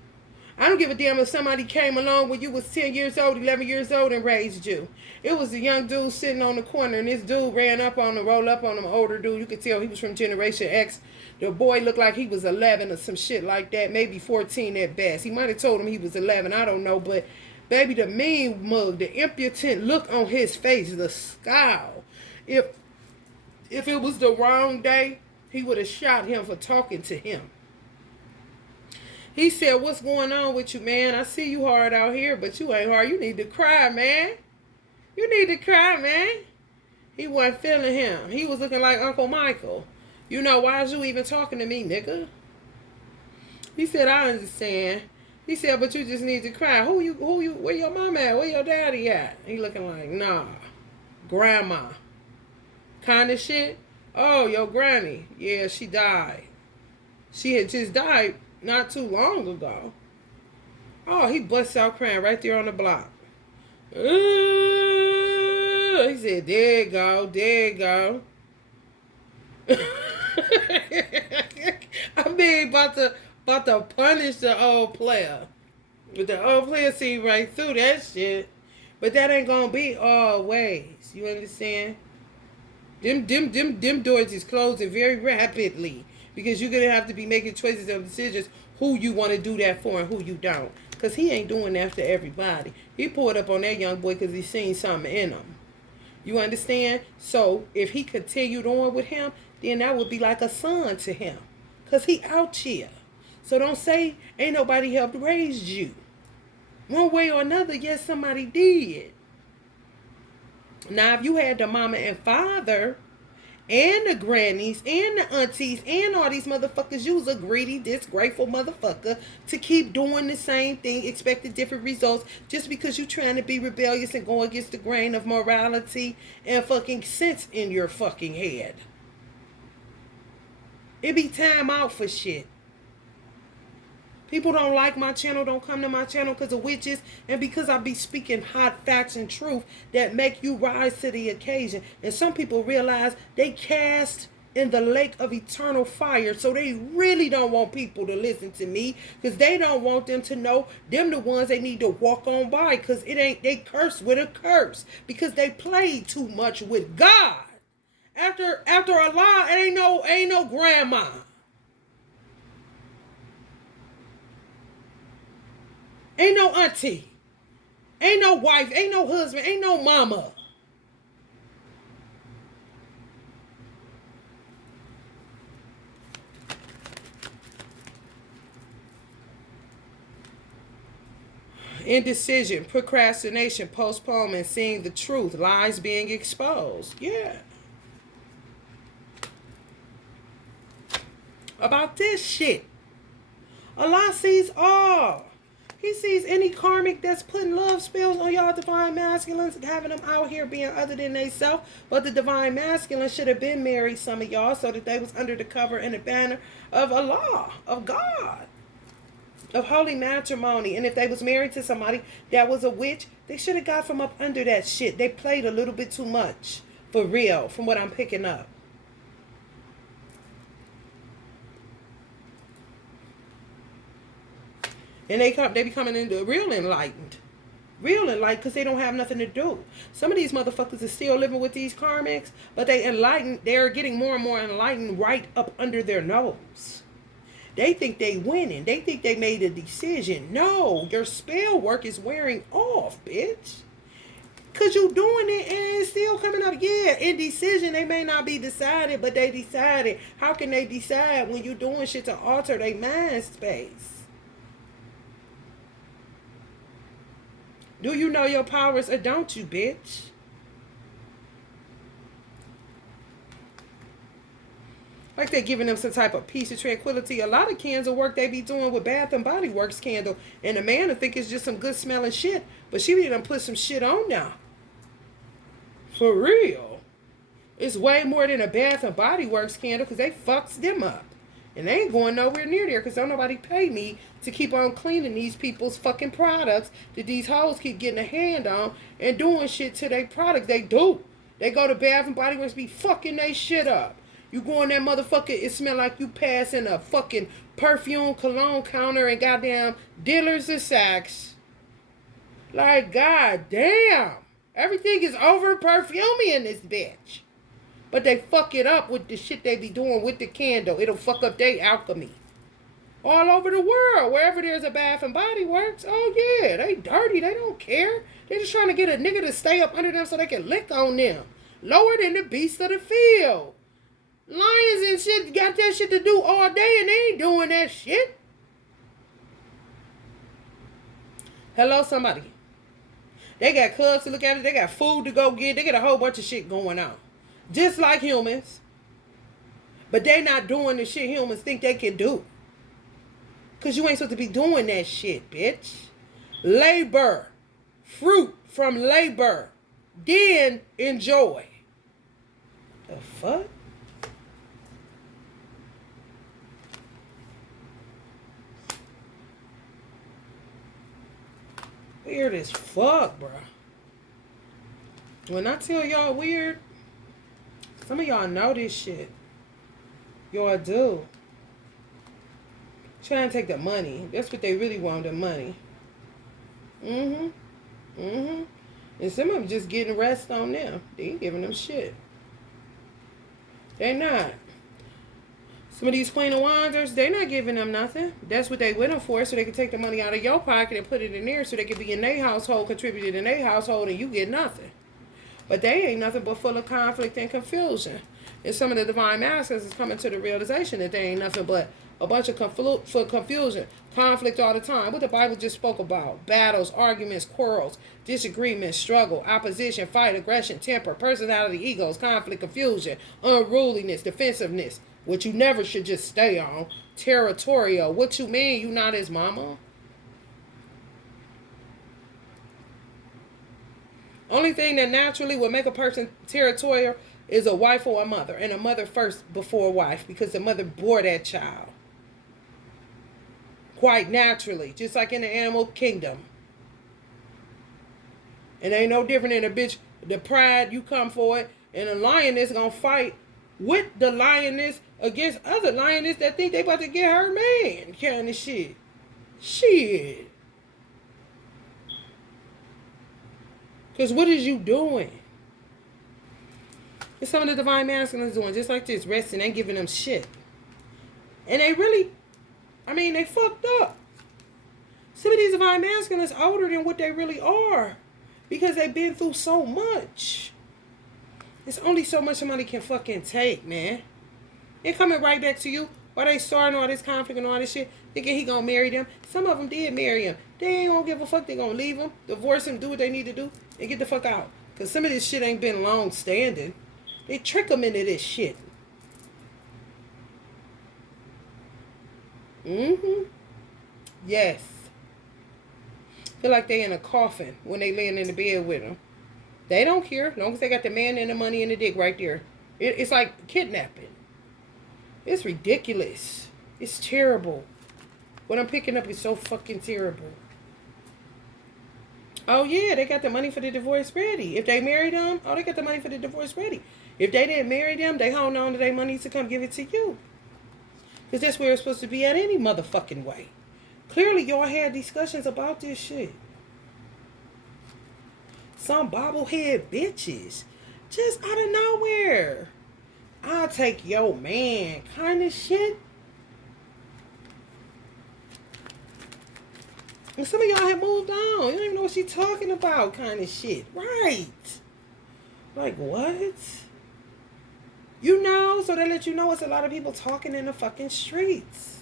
I don't give a damn if somebody came along when you was 10 years old, 11 years old and raised you. It was a young dude sitting on the corner and this dude ran up on him, rolled up on him, an older dude. You could tell he was from Generation X. The boy looked like he was 11 or some shit like that, maybe 14 at best. He might have told him he was 11, I don't know, but baby, the mean mug, the impudent look on his face, the scowl. If it was the wrong day, he would have shot him for talking to him. He said, what's going on with you, man? I see you hard out here, but you ain't hard. You need to cry, man. You need to cry, man. He wasn't feeling him. He was looking like Uncle Michael. You know, why is you even talking to me, nigga? He said, I understand. He said, but you just need to cry. Where your mama at? Where your daddy at? He looking like, nah, grandma. Kind of shit. Oh, your granny. Yeah, she died. She had just died not too long ago. Oh, he busts out crying right there on the block. Ooh, he said, there you go, there you go. I mean, about to punish the old player. But the old player see right through that shit. But that ain't gonna be always. You understand? Them doors is closing very rapidly. Because you're gonna have to be making choices and decisions who you want to do that for and who you don't. Because he ain't doing that for everybody. He pulled up on that young boy because he seen something in him. You understand? So if he continued on with him, then that would be like a son to him. Because he out here. So don't say ain't nobody helped raise you. One way or another, yes, somebody did. Now, if you had the mama and father and the grannies and the aunties and all these motherfuckers, you was a greedy, disgraceful motherfucker to keep doing the same thing, expecting different results just because you trying to be rebellious and go against the grain of morality and fucking sense in your fucking head. It be time out for shit. People don't like my channel, don't come to my channel because of witches and because I be speaking hot facts and truth that make you rise to the occasion. And some people realize they cast in the lake of eternal fire, so they really don't want people to listen to me because they don't want them to know them the ones they need to walk on by because it ain't, they curse with a curse because they played too much with God. After Allah, ain't no grandma. Ain't no auntie. Ain't no wife. Ain't no husband. Ain't no mama. Indecision, procrastination, postponement, seeing the truth, lies being exposed. Yeah. About this shit. Allah sees all. He sees any karmic that's putting love spells on y'all divine masculines, having them out here being other than they self. But the divine masculine should have been married, some of y'all, so that they was under the cover and the banner of Allah, of God, of holy matrimony. And if they was married to somebody that was a witch, they should have got from up under that shit. They played a little bit too much, for real, from what I'm picking up. And they be coming into real enlightened. Real enlightened because they don't have nothing to do. Some of these motherfuckers are still living with these karmics, but they enlightened. They're getting more and more enlightened right up under their nose. They think they winning. They think they made a decision. No, your spell work is wearing off, bitch. Because you doing it and it's still coming up. Yeah, indecision, they may not be decided, but they decided. How can they decide when you doing shit to alter their mind space? Do you know your powers or don't you, bitch? Like they're giving them some type of peace and tranquility. A lot of candle work they be doing with Bath and Body Works candle. And the man will think it's just some good smelling shit. But she be done put some shit on now. For real. It's way more than a Bath and Body Works candle because they fucks them up. And they ain't going nowhere near there because don't nobody pay me to keep on cleaning these people's fucking products that these hoes keep getting a hand on and doing shit to their products. They do. They go to Bath and Body Works be fucking they shit up. You go in that motherfucker, it smell like you passing a fucking perfume cologne counter and goddamn dealers and sacks. Like, goddamn. Everything is over perfumey in this bitch. But they fuck it up with the shit they be doing with the candle. It'll fuck up their alchemy. All over the world, wherever there's a Bath and Body Works, oh yeah, they dirty, they don't care. They just trying to get a nigga to stay up under them so they can lick on them. Lower than the beast of the field. Lions and shit got that shit to do all day and they ain't doing that shit. Hello, somebody. They got cubs to look at it. They got food to go get. They got a whole bunch of shit going on. Just like humans. But they not doing the shit humans think they can do. Because you ain't supposed to be doing that shit, bitch. Labor. Fruit from labor. Then enjoy. The fuck? Weird as fuck, bro. When I tell y'all weird, some of y'all know this shit. Y'all do. Trying to take the money. That's what they really want, the money. And some of them just getting rest on them. They ain't giving them shit. They not. Some of these Queen of Wanders, they not giving them nothing. That's what they with them for, so they can take the money out of your pocket and put it in there so they can be in their household, contributed in their household, and you get nothing. But they ain't nothing but full of conflict and confusion. And some of the divine masters is coming to the realization that they ain't nothing but a bunch of confusion, conflict all the time. What the Bible just spoke about. Battles, arguments, quarrels, disagreements, struggle, opposition, fight, aggression, temper, personality, egos, conflict, confusion, unruliness, defensiveness. What you never should just stay on. Territorial. What you mean you not his mama? Only thing that naturally would make a person territorial is a wife or a mother. And a mother first before a wife. Because the mother bore that child. Quite naturally. Just like in the animal kingdom. And ain't no different than a bitch. The pride, you come for it. And a lioness gonna fight with the lioness against other lioness that think they about to get her man. Kind of shit. Shit. Because what is you doing? It's some of the divine masculines doing just like this. Resting, ain't giving them shit. And they really, they fucked up. Some of these divine masculines older than what they really are. Because they've been through so much. There's only so much somebody can fucking take, man. It coming right back to you. Why they starting all this conflict and all this shit? Thinking he gonna marry them. Some of them did marry him. They ain't gonna give a fuck. They gonna leave him, divorce him, do what they need to do, and get the fuck out. Because some of this shit ain't been long standing. They trick them into this shit. Yes. Feel like they in a coffin when they laying in the bed with them. They don't care. As long as they got the man and the money and the dick right there. It's like kidnapping. It's ridiculous. It's terrible. What I'm picking up is so fucking terrible. Oh, yeah, they got the money for the divorce ready. If they married them, they got the money for the divorce ready. If they didn't marry them, they hold on to their money to come give it to you. Because that's where it's supposed to be at any motherfucking way. Clearly, y'all had discussions about this shit. Some bobblehead bitches. Just out of nowhere. I'll take your man kind of shit. And some of y'all have moved on. You don't even know what she's talking about kind of shit. Right. Like, what? You know, so they let you know it's a lot of people talking in the fucking streets.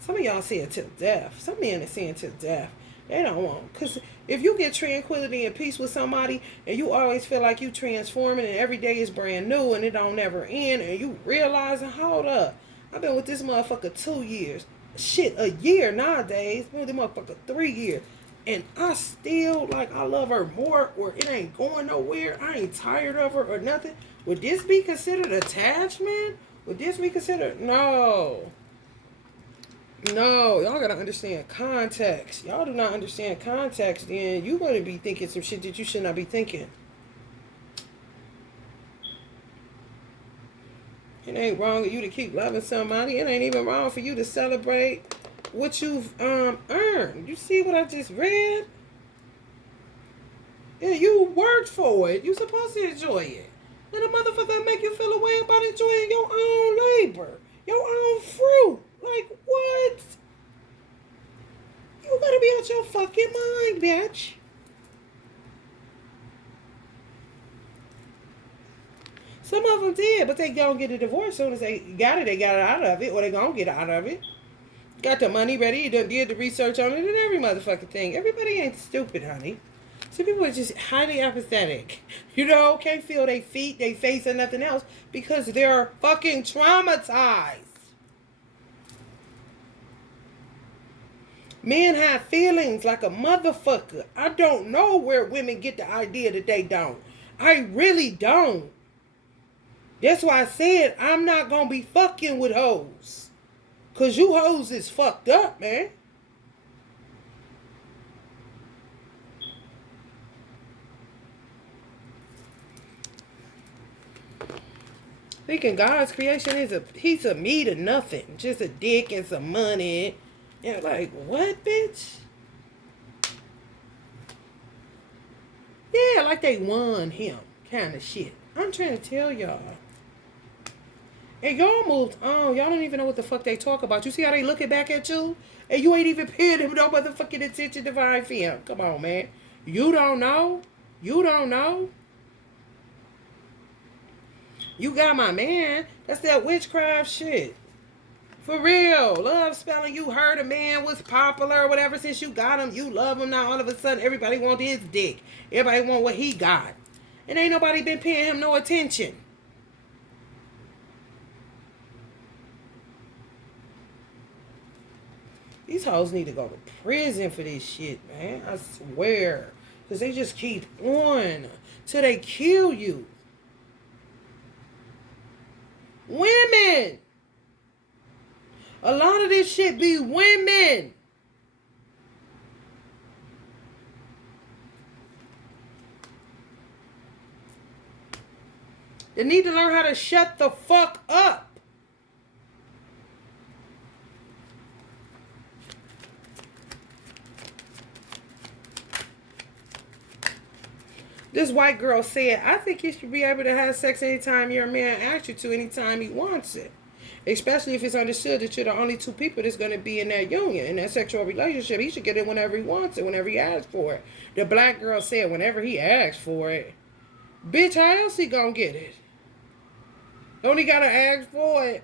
Some of y'all see it till death. Some men are seeing till death. They don't want. Because if you get tranquility and peace with somebody and you always feel like you transforming and every day is brand new and it don't never end and you realizing, hold up, I've been with this motherfucker 2 years. Shit, a year nowadays. Been with this motherfucker 3 years. And I still, like, I love her more, or it ain't going nowhere. I ain't tired of her or nothing. Would this be considered attachment? Would this be considered? No. No, y'all gotta understand context. Y'all do not understand context, then you're gonna be thinking some shit that you should not be thinking. It ain't wrong for you to keep loving somebody. It ain't even wrong for you to celebrate what you've earned. You see what I just read? Yeah, you worked for it. You supposed to enjoy it. And a motherfucker make you feel a way about enjoying your own labor, your own fruit. Like, what? You gotta be out your fucking mind, bitch. Some of them did, but they gonna get a divorce as soon as they got it out of it, or they gonna get out of it. Got the money ready, you done did the research on it and every motherfucking thing. Everybody ain't stupid, honey. Some people are just highly apathetic. You know, can't feel their feet, their face, or nothing else because they're fucking traumatized. Men have feelings like a motherfucker. I don't know where women get the idea that they don't. I really don't. That's why I said I'm not gonna be fucking with hoes. Cause you hoes is fucked up, man. Thinking God's creation is a piece of meat or nothing. Just a dick and some money. And like, what, bitch? Yeah, like they won him. Kind of shit. I'm trying to tell y'all. And y'all moved on. Y'all don't even know what the fuck they talk about. You see how they looking back at you? And you ain't even paying them no motherfucking attention, Divine Femme. Come on, man. You don't know? You don't know? You got my man. That's that witchcraft shit. For real. Love spelling. You heard a man was popular or whatever. Since you got him, you love him. Now all of a sudden, everybody want his dick. Everybody want what he got. And ain't nobody been paying him no attention. These hoes need to go to prison for this shit, man. I swear. Because they just keep on till they kill you. Women. A lot of this shit be women. They need to learn how to shut the fuck up. This white girl said, I think you should be able to have sex anytime your man asks you to, anytime he wants it. Especially if it's understood that you're the only two people that's going to be in that union, in that sexual relationship. He should get it whenever he wants it, whenever he asks for it. The black girl said, whenever he asks for it. Bitch, how else he going to get it? Don't he got to ask for it?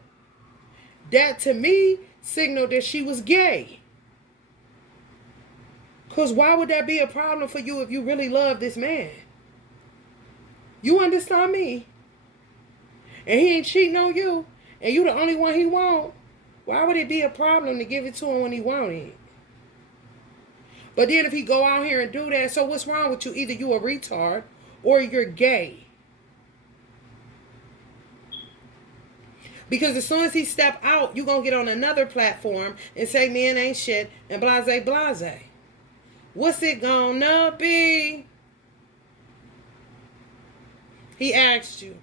That, to me, signaled that she was gay. Because why would that be a problem for you if you really love this man? You understand me? And he ain't cheating on you. And you the only one he want. Why would it be a problem to give it to him when he want it? But then if he go out here and do that, so what's wrong with you? Either you a retard or you're gay. Because as soon as he step out, you going to get on another platform and say men ain't shit and blase blase. What's it gonna be? He asked you.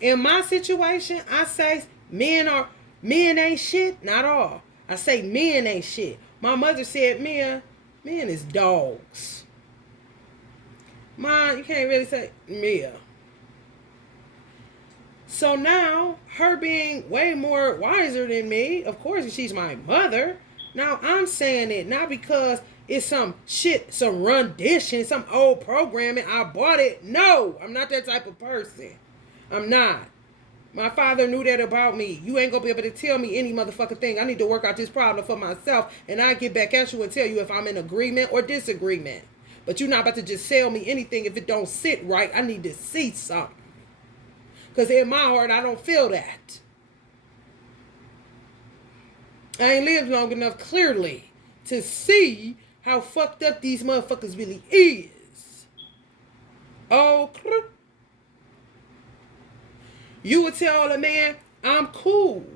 In my situation, I say men ain't shit, not all. I say men ain't shit. My mother said men is dogs. Mom, you can't really say Mia. So now, her being way more wiser than me, of course, she's my mother. Now I'm saying it not because it's some shit, some rendition, some old programming. I bought it. No, I'm not that type of person. I'm not. My father knew that about me. You ain't gonna be able to tell me any motherfucking thing. I need to work out this problem for myself, and I get back at you and tell you if I'm in agreement or disagreement. But you're not about to just sell me anything if it don't sit right. I need to see something. Because in my heart, I don't feel that. I ain't lived long enough, clearly, to see how fucked up these motherfuckers really is. Oh, you would tell a man, I'm cool.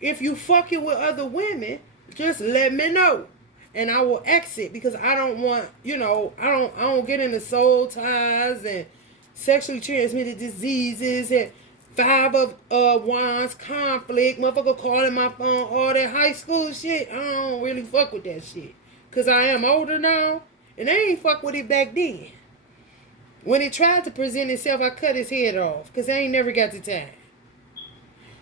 If you fucking with other women, just let me know. And I will exit because I don't want, I don't get into soul ties and sexually transmitted diseases and 5 of wands conflict, motherfucker calling my phone, all that high school shit. I don't really fuck with that shit. Because I am older now, and I ain't fuck with it back then. When it tried to present itself, I cut his head off because I ain't never got the time.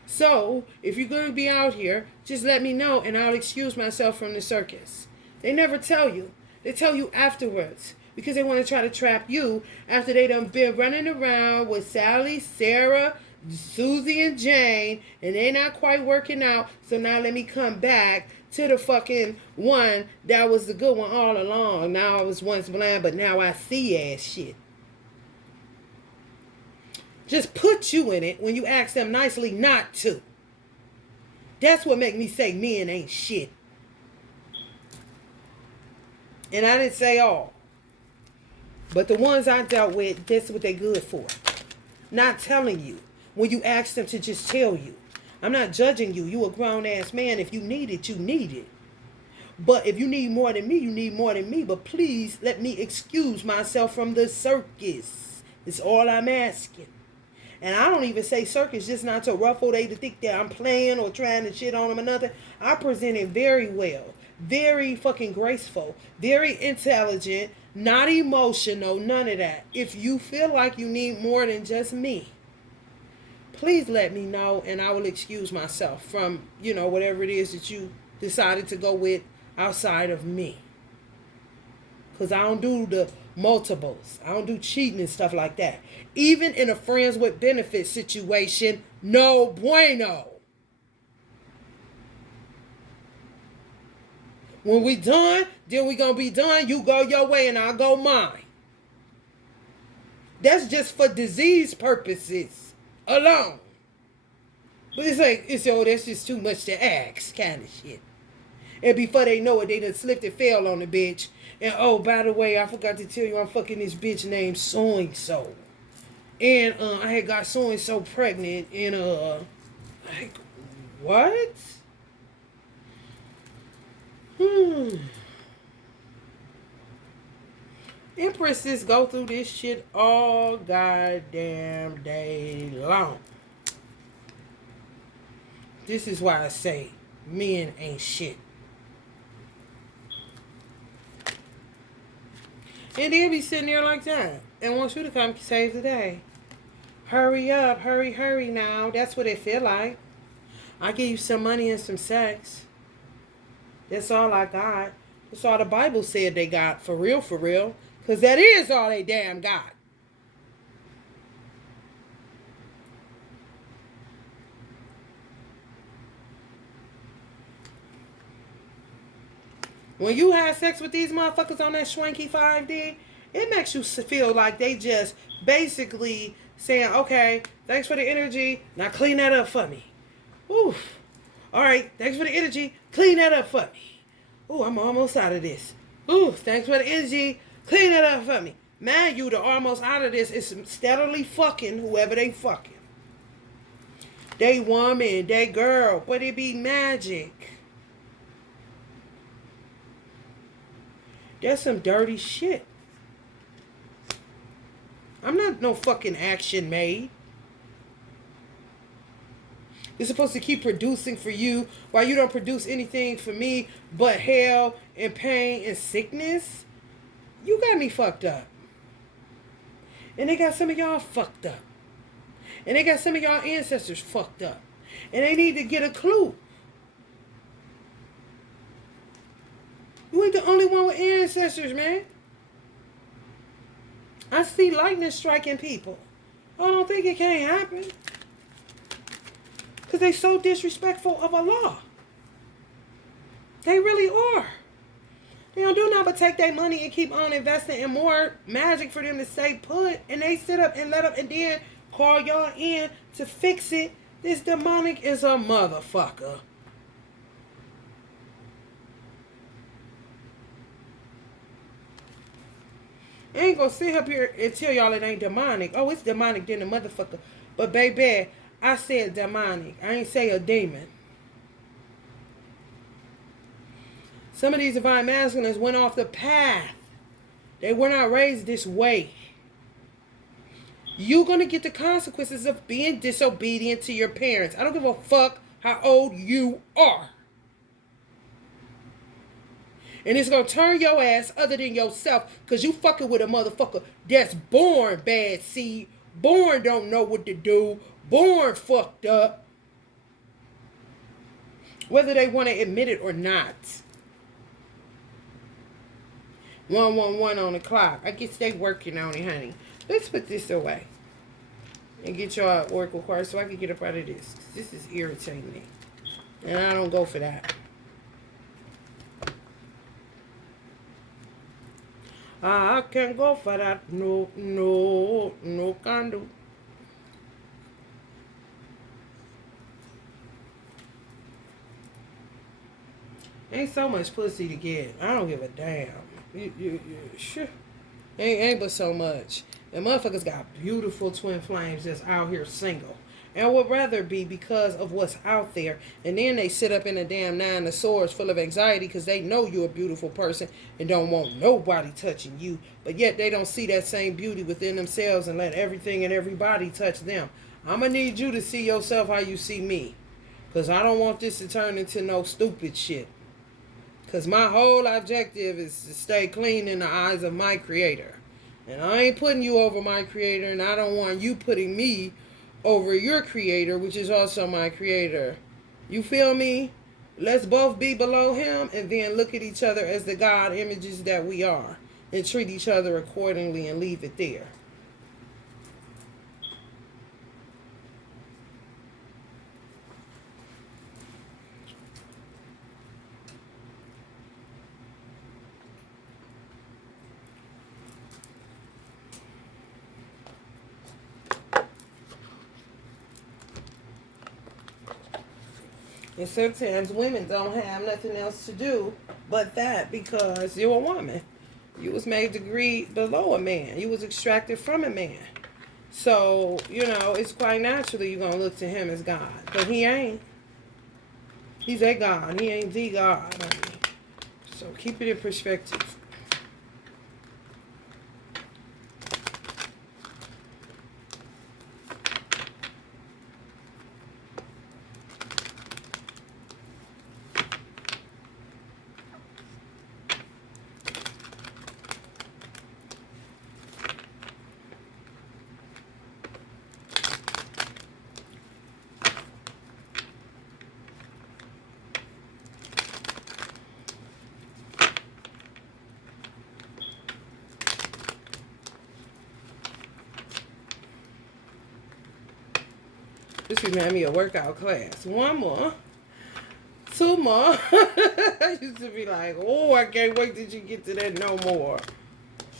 So, if you're going to be out here, just let me know and I'll excuse myself from the circus. They never tell you. They tell you afterwards because they want to try to trap you after they done been running around with Sally, Sarah, Susie, and Jane, and they not quite working out. So now let me come back to the fucking one that was the good one all along. Now I was once blind, but now I see ass shit. Just put you in it when you ask them nicely not to. That's what make me say men ain't shit. And I didn't say all. But the ones I dealt with, that's what they good for. Not telling you. When you ask them to just tell you. I'm not judging you. You a grown ass man. If you need it, you need it. But if you need more than me, you need more than me. But please let me excuse myself from the circus. It's all I'm asking. And I don't even say circus just not to ruffle they to think that I'm playing or trying to shit on them or nothing. I presented very well. Very fucking graceful. Very intelligent. Not emotional. None of that. If you feel like you need more than just me, please let me know and I will excuse myself from, whatever it is that you decided to go with outside of me. Because I don't do the multiples. I don't do cheating and stuff like that. Even in a friends with benefits situation, no bueno. When we done, then we gonna be done. You go your way and I'll go mine. That's just for disease purposes alone. But it's like, that's just too much to ask kind of shit. And before they know it, they done slipped and fell on the bitch. And oh, by the way, I forgot to tell you I'm fucking this bitch named So-and-so. And I had got So-and-so pregnant. And like, what? Empresses go through this shit all goddamn day long. This is why I say men ain't shit. And they'll be sitting there like that and want you to come save the day. Hurry up, hurry now. That's what it feel like. I give you some money and some sex. That's all I got. That's all the Bible said they got. For real. Because that is all they damn got. When you have sex with these motherfuckers on that Schwanky 5D, it makes you feel like they just basically saying, okay, thanks for the energy. Now clean that up for me. Oof. All right, thanks for the energy. Clean that up for me. Ooh, I'm almost out of this. Ooh, thanks for the energy. Clean that up for me. Man, you the almost out of this is steadily fucking whoever they fucking. They woman, they girl, but it be magic. That's some dirty shit. I'm not no fucking action maid. You're supposed to keep producing for you while you don't produce anything for me but hell and pain and sickness. You got me fucked up. And they got some of y'all fucked up. And they got some of y'all ancestors fucked up. And they need to get a clue. You ain't the only one with ancestors, man. I see lightning striking people. I don't think it can't happen. Because they so disrespectful of Allah. They really are. They don't do nothing but take their money and keep on investing in more magic for them to stay put. And they sit up and let up and then call y'all in to fix it. This demonic is a motherfucker. I ain't gonna sit up here and tell y'all it ain't demonic. Oh, it's demonic then the motherfucker. But baby, I said demonic. I ain't say a demon. Some of these divine masculines went off the path. They were not raised this way. You're gonna get the consequences of being disobedient to your parents. I don't give a fuck how old you are. And it's going to turn your ass other than yourself. Because you fucking with a motherfucker that's born bad seed. Born don't know what to do. Born fucked up. Whether they want to admit it or not. 111 on the clock. I guess they working on it, honey. Let's put this away. And get y'all Oracle card so I can get up out of this. This is irritating me. And I don't go for that. I can't go for that. No, can do. Ain't so much pussy to get. I don't give a damn. Sure. Ain't but so much. And motherfuckers got beautiful twin flames that's out here single. And would rather be because of what's out there. And then they sit up in a damn 9 of swords full of anxiety because they know you're a beautiful person and don't want nobody touching you. But yet they don't see that same beauty within themselves and let everything and everybody touch them. I'm going to need you to see yourself how you see me. Because I don't want this to turn into no stupid shit. Because my whole objective is to stay clean in the eyes of my creator. And I ain't putting you over my creator, and I don't want you putting me over your creator, which is also my creator. You feel me? Let's both be below him and then look at each other as the God images that we are and treat each other accordingly and leave it there. And sometimes women don't have nothing else to do but that because you're a woman. You was made to greed below a man. You was extracted from a man. So, it's quite naturally you're going to look to him as God. But he ain't. He's a God. He ain't the God. So keep it in perspective. This reminds me of a workout class. 1 more. 2 more. I used to be like, oh, I can't wait till you get to that no more.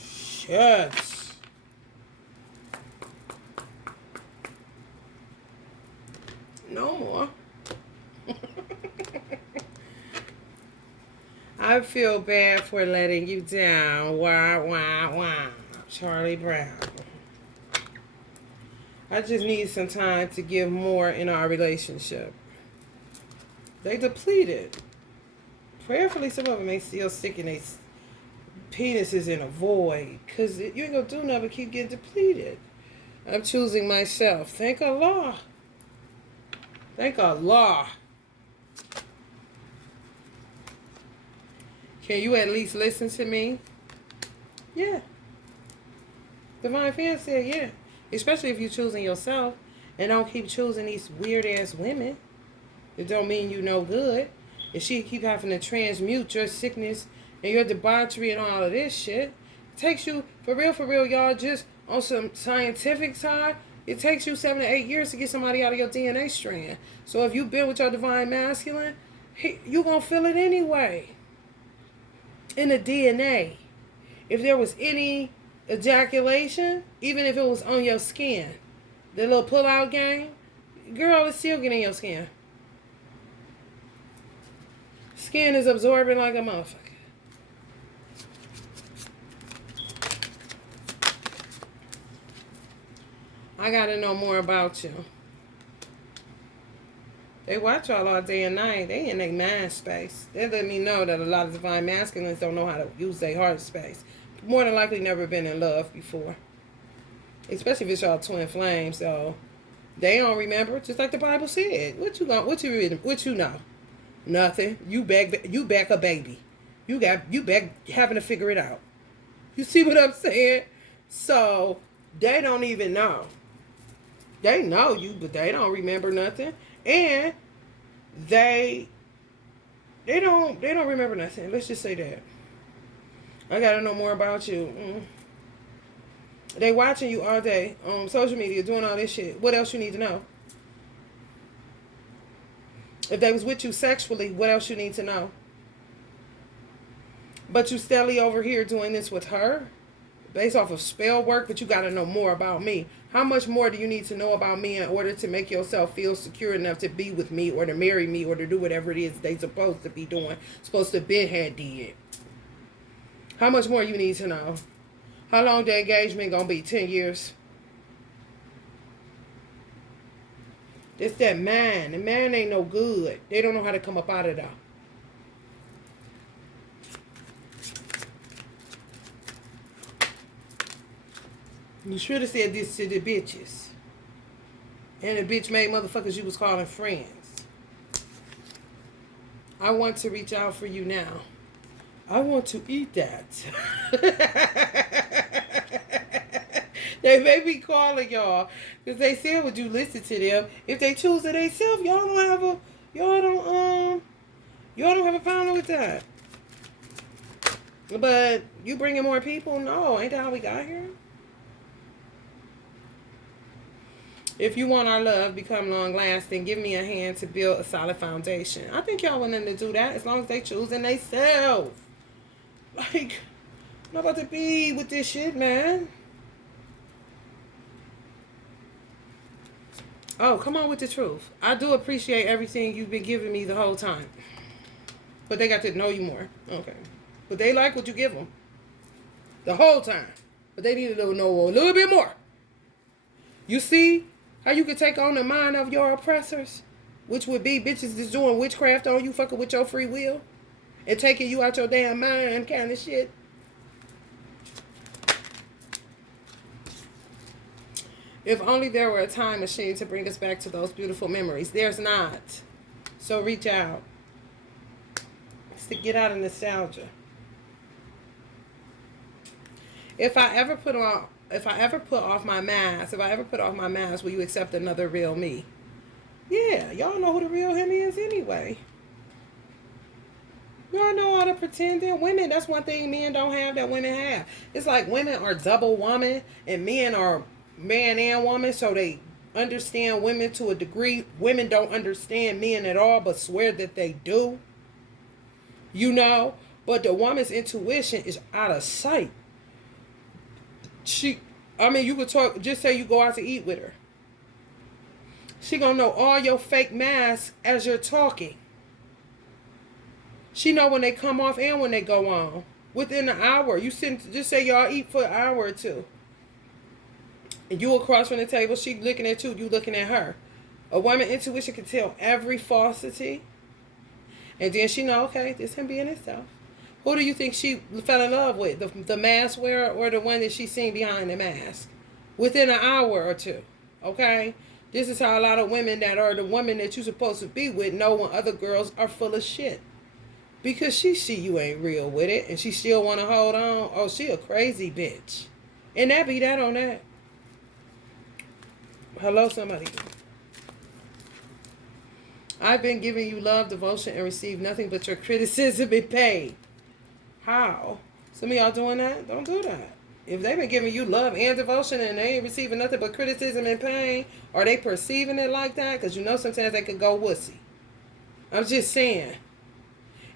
Shucks. No more. I feel bad for letting you down. Wah, wah, wah. Charlie Brown. I just need some time to give more in our relationship. They depleted. Prayerfully, some of them may still sticking their penises in a void. Because you ain't going to do nothing but keep getting depleted. I'm choosing myself. Thank Allah. Thank Allah. Can you at least listen to me? Yeah. Divine Fan said, yeah. Especially if you're choosing yourself and don't keep choosing these weird ass women. It don't mean you no good. If she keep having to transmute your sickness and your debauchery and all of this shit, it takes you, for real, y'all, just on some scientific side, it takes you 7 to 8 years to get somebody out of your DNA strand. So if you've been with your divine masculine, you gonna feel it anyway. In the DNA. If there was any ejaculation, even if it was on your skin, the little pull-out game, girl, it's still getting in your skin. Skin is absorbing like a motherfucker. I gotta know more about you. They watch y'all all day and night. They in their mind space. They let me know that a lot of divine masculines don't know how to use their heart space. More than likely never been in love before. Especially if it's y'all twin flames. So they don't remember. Just like the Bible said. What you know? Nothing. You back a baby. You back having to figure it out. You see what I'm saying? So they don't even know. They know you, but they don't remember nothing. And they don't remember nothing. Let's just say that. I gotta know more about you. They watching you all day on social media, doing all this shit. What else you need to know? If they was with you sexually, what else you need to know? But you steadily over here doing this with her, based off of spell work, but you gotta know more about me. How much more do you need to know about me in order to make yourself feel secure enough to be with me or to marry me or to do whatever it is they supposed to be doing, supposed to be had did? How much more you need to know? How long the engagement gonna be? 10 years? It's that man. The man ain't no good. They don't know how to come up out of that. You should have said this to the bitches. And the bitch made motherfuckers you was calling friends. I want to reach out for you now. I want to eat that. They may be calling y'all because they said, would you listen to them? If they choose it themselves, y'all don't have a problem with that. But you bringing more people? No, ain't that how we got here? If you want our love become long lasting, give me a hand to build a solid foundation. I think y'all willing to do that as long as they choosing themselves. Like, I'm not about to be with this shit, man. Oh, come on with the truth. I do appreciate everything you've been giving me the whole time. But they got to know you more. Okay. But they like what you give them. The whole time. But they need to know a little bit more. You see how you can take on the mind of your oppressors? Which would be bitches that's doing witchcraft on you, fucking with your free will. And taking you out your damn mind kind of shit. If only there were a time machine to bring us back to those beautiful memories. There's not. So reach out. It's to get out of nostalgia. If I ever put off my mask, will you accept another real me? Yeah, y'all know who the real him is anyway. Y'all know all the pretending. Women, that's one thing men don't have that women have. It's like women are double woman and men are man and woman, so they understand women to a degree. Women don't understand men at all, but swear that they do. You know, but the woman's intuition is out of sight. You could talk, just say you go out to eat with her. She gonna know all your fake masks as you're talking. She know when they come off and when they go on. Within an hour. Just say y'all eat for an hour or two. And you across from the table, she looking at you looking at her. A woman intuition can tell every falsity. And then she know, okay, this him being himself. Who do you think she fell in love with? The mask wearer or the one that she seen behind the mask? Within an hour or two. Okay? This is how a lot of women that are the women that you're supposed to be with know when other girls are full of shit. Because she see you ain't real with it and she still want to hold on. Oh, she a crazy bitch. And that be that on that. Hello, somebody. I've been giving you love, devotion, and received nothing but your criticism and pain. How? Some of y'all doing that? Don't do that. If they've been giving you love and devotion and they ain't receiving nothing but criticism and pain, are they perceiving it like that? Because you know sometimes they could go wussy. I'm just saying.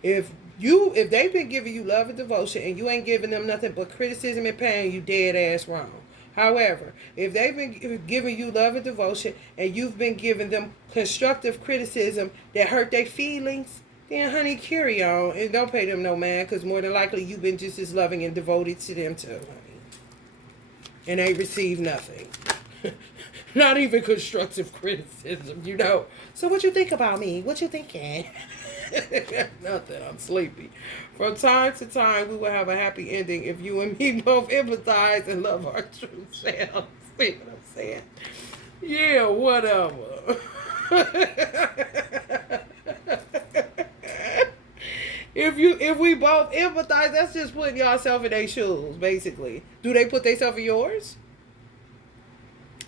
If they've been giving you love and devotion and you ain't giving them nothing but criticism and pain, you dead ass wrong. However, if they've been giving you love and devotion and you've been giving them constructive criticism that hurt their feelings, then honey, carry on and don't pay them no mind, because more than likely you've been just as loving and devoted to them too, honey. And they receive nothing. Not even constructive criticism, you know. So what you think about me? What you thinking? Nothing. I'm sleepy. From time to time, we will have a happy ending if you and me both empathize and love our true selves. See what I'm saying? Yeah, whatever. If we both empathize, that's just putting yourself in their shoes, basically. Do they put themselves in yours?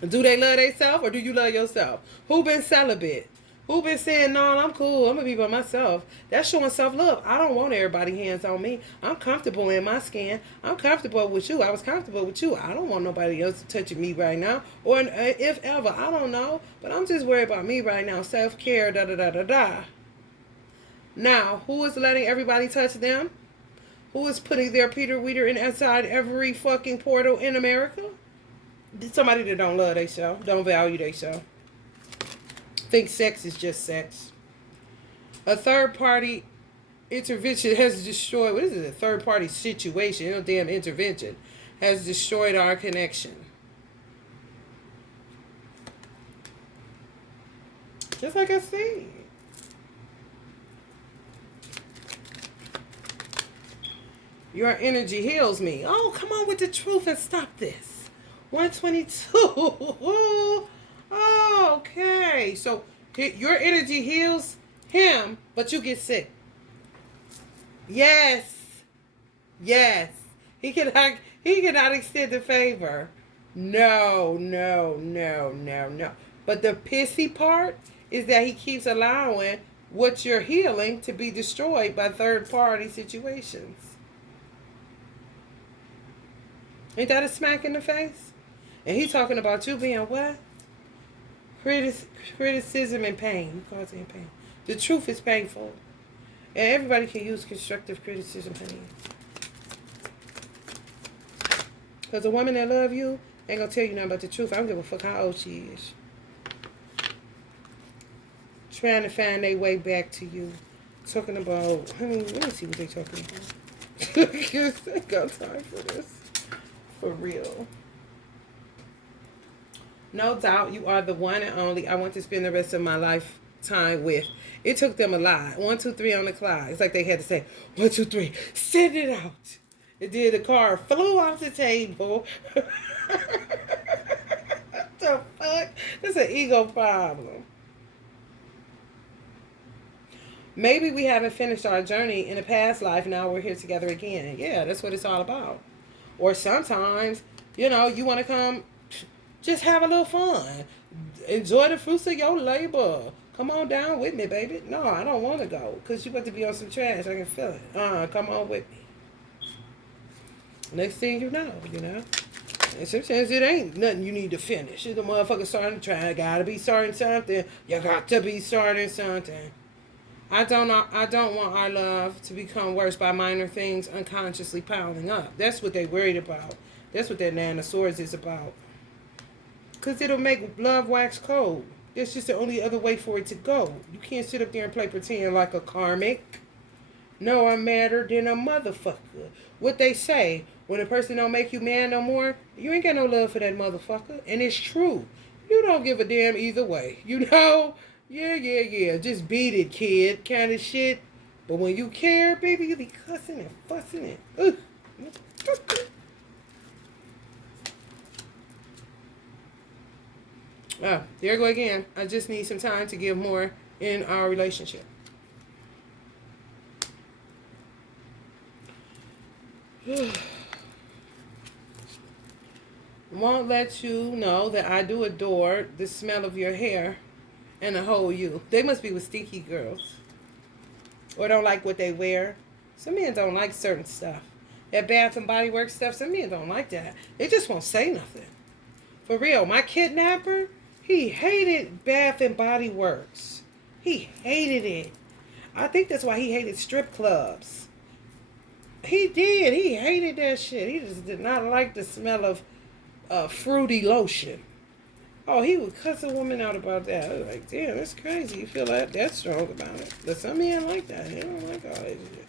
Do they love themselves or do you love yourself? Who been celibate? Who been saying, no, I'm cool, I'm going to be by myself? That's showing self-love. I don't want everybody hands on me. I'm comfortable in my skin. I'm comfortable with you. I was comfortable with you. I don't want nobody else touching me right now. Or if ever, I don't know. But I'm just worried about me right now. Self-care, da-da-da-da-da. Now, who is letting everybody touch them? Who is putting their Peter Weeder inside every fucking portal in America? Somebody that don't love themselves, don't value themselves. Think sex is just sex. A third party intervention has destroyed, what is it, a third party situation, no damn intervention, has destroyed our connection. Just like I said. Your energy heals me. Oh, come on with the truth and stop this. 122. Oh, okay. So your energy heals him, but you get sick. Yes. Yes. He cannot extend the favor. No. But the pissy part is that he keeps allowing what you're healing to be destroyed by third party situations. Ain't that a smack in the face? And he talking about you being what? Criticism and pain. You causing pain. The truth is painful. And everybody can use constructive criticism, honey. Because a woman that love you ain't going to tell you nothing about the truth. I don't give a fuck how old she is. Trying to find their way back to you. Talking about, honey, let me see what they talking about. Because they got time for this. For real. No doubt you are the one and only I want to spend the rest of my lifetime with. It took them a lot. 1, 2, 3 on the clock. It's like they had to say, 1, 2, 3, send it out. It did. The car flew off the table. What the fuck? That's an ego problem. Maybe we haven't finished our journey in a past life. Now we're here together again. Yeah, that's what it's all about. Or sometimes, you know, you want to come, just have a little fun. Enjoy the fruits of your labor. Come on down with me, baby. No, I don't want to go because you about to be on some trash. I can feel it. Come on with me. Next thing you know. And sometimes it ain't nothing you need to finish. It's the motherfucker starting to try. Gotta be starting something. You got to be starting something. I don't want our love to become worse by minor things unconsciously piling up. That's what they worried about. That's what that Nine of Swords is about. Because it'll make love wax cold. That's just the only other way for it to go. You can't sit up there and play pretend like a karmic. No, I'm madder than a motherfucker. What they say, when a person don't make you mad no more, you ain't got no love for that motherfucker. And it's true. You don't give a damn either way. You know? Yeah. Just beat it, kid. Kind of shit. But when you care, baby, you be cussing and fussing and... There I go again. I just need some time to give more in our relationship. Won't let you know that I do adore the smell of your hair and the whole you. They must be with stinky girls. Or don't like what they wear. Some men don't like certain stuff. That Bath and Body Works stuff, some men don't like that. They just won't say nothing. For real, my kidnapper, he hated Bath and Body Works. He hated it. I think that's why he hated strip clubs. He did. He hated that shit. He just did not like the smell of fruity lotion. Oh, he would cuss a woman out about that. I was like, damn, that's crazy. You feel that strong about it. But some men like that. They don't like all that shit.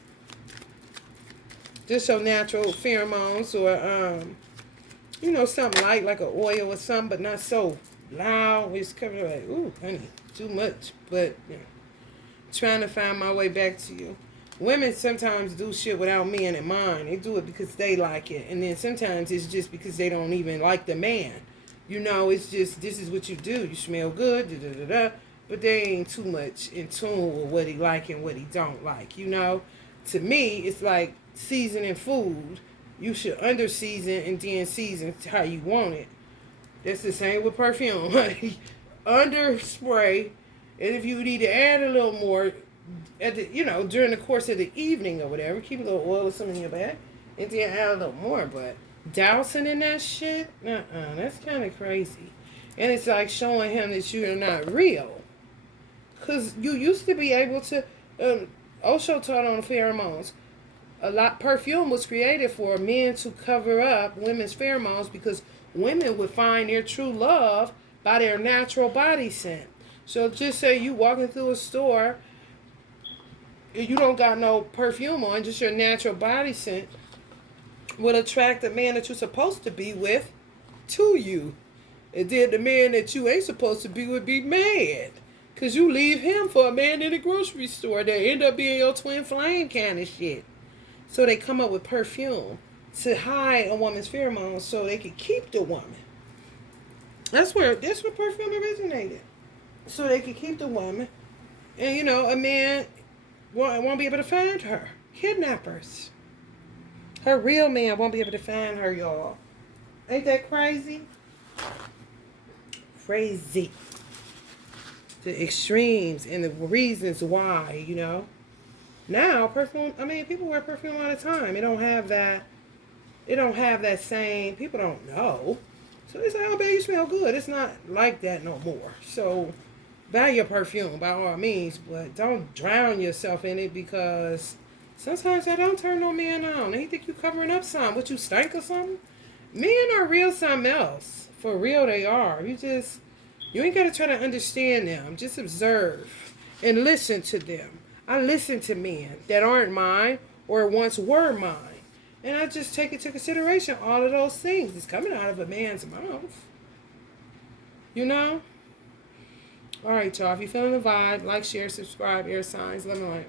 Just so natural pheromones or, something like an oil or something, but not so loud. It's covered like, ooh, honey, too much. But, trying to find my way back to you. Women sometimes do shit without men in mind. They do it because they like it. And then sometimes it's just because they don't even like the man. It's just, this is what you do. You smell good, da-da-da-da. But they ain't too much in tune with what he like and what he don't like, To me, it's like seasoning food. You should under-season and then season how you want it. That's the same with perfume. Under-spray. And if you need to add a little more, during the course of the evening or whatever, keep a little oil or something in your bag, and then add a little more. But dousing in that shit, that's kind of crazy. And it's like showing him that you're not real. Because you used to be able to, Osho taught on pheromones. Perfume was created for men to cover up women's pheromones because women would find their true love by their natural body scent. So just say you walking through a store, you don't got no perfume on, just your natural body scent will attract the man that you're supposed to be with to you. And then the man that you ain't supposed to be with be mad. Because you leave him for a man in the grocery store that end up being your twin flame kind of shit. So they come up with perfume to hide a woman's pheromones so they can keep the woman. That's where perfume originated. So they could keep the woman. And, a man won't be able to find her. Kidnappers. Her real man won't be able to find her, y'all. Ain't that crazy? Crazy. The extremes and the reasons why, Now, perfume, people wear perfume all the time. It don't have that same, people don't know. So it's like, oh, babe, you smell good. It's not like that no more. So buy your perfume by all means, but don't drown yourself in it because sometimes that don't turn no man on. They think you covering up something. What, you stink or something? Men are real something else. For real they are. You ain't got to try to understand them. Just observe and listen to them. I listen to men that aren't mine or once were mine. And I just take into consideration all of those things that's coming out of a man's mouth. All right, y'all. If you're feeling the vibe, like, share, subscribe, air signs. Love and light.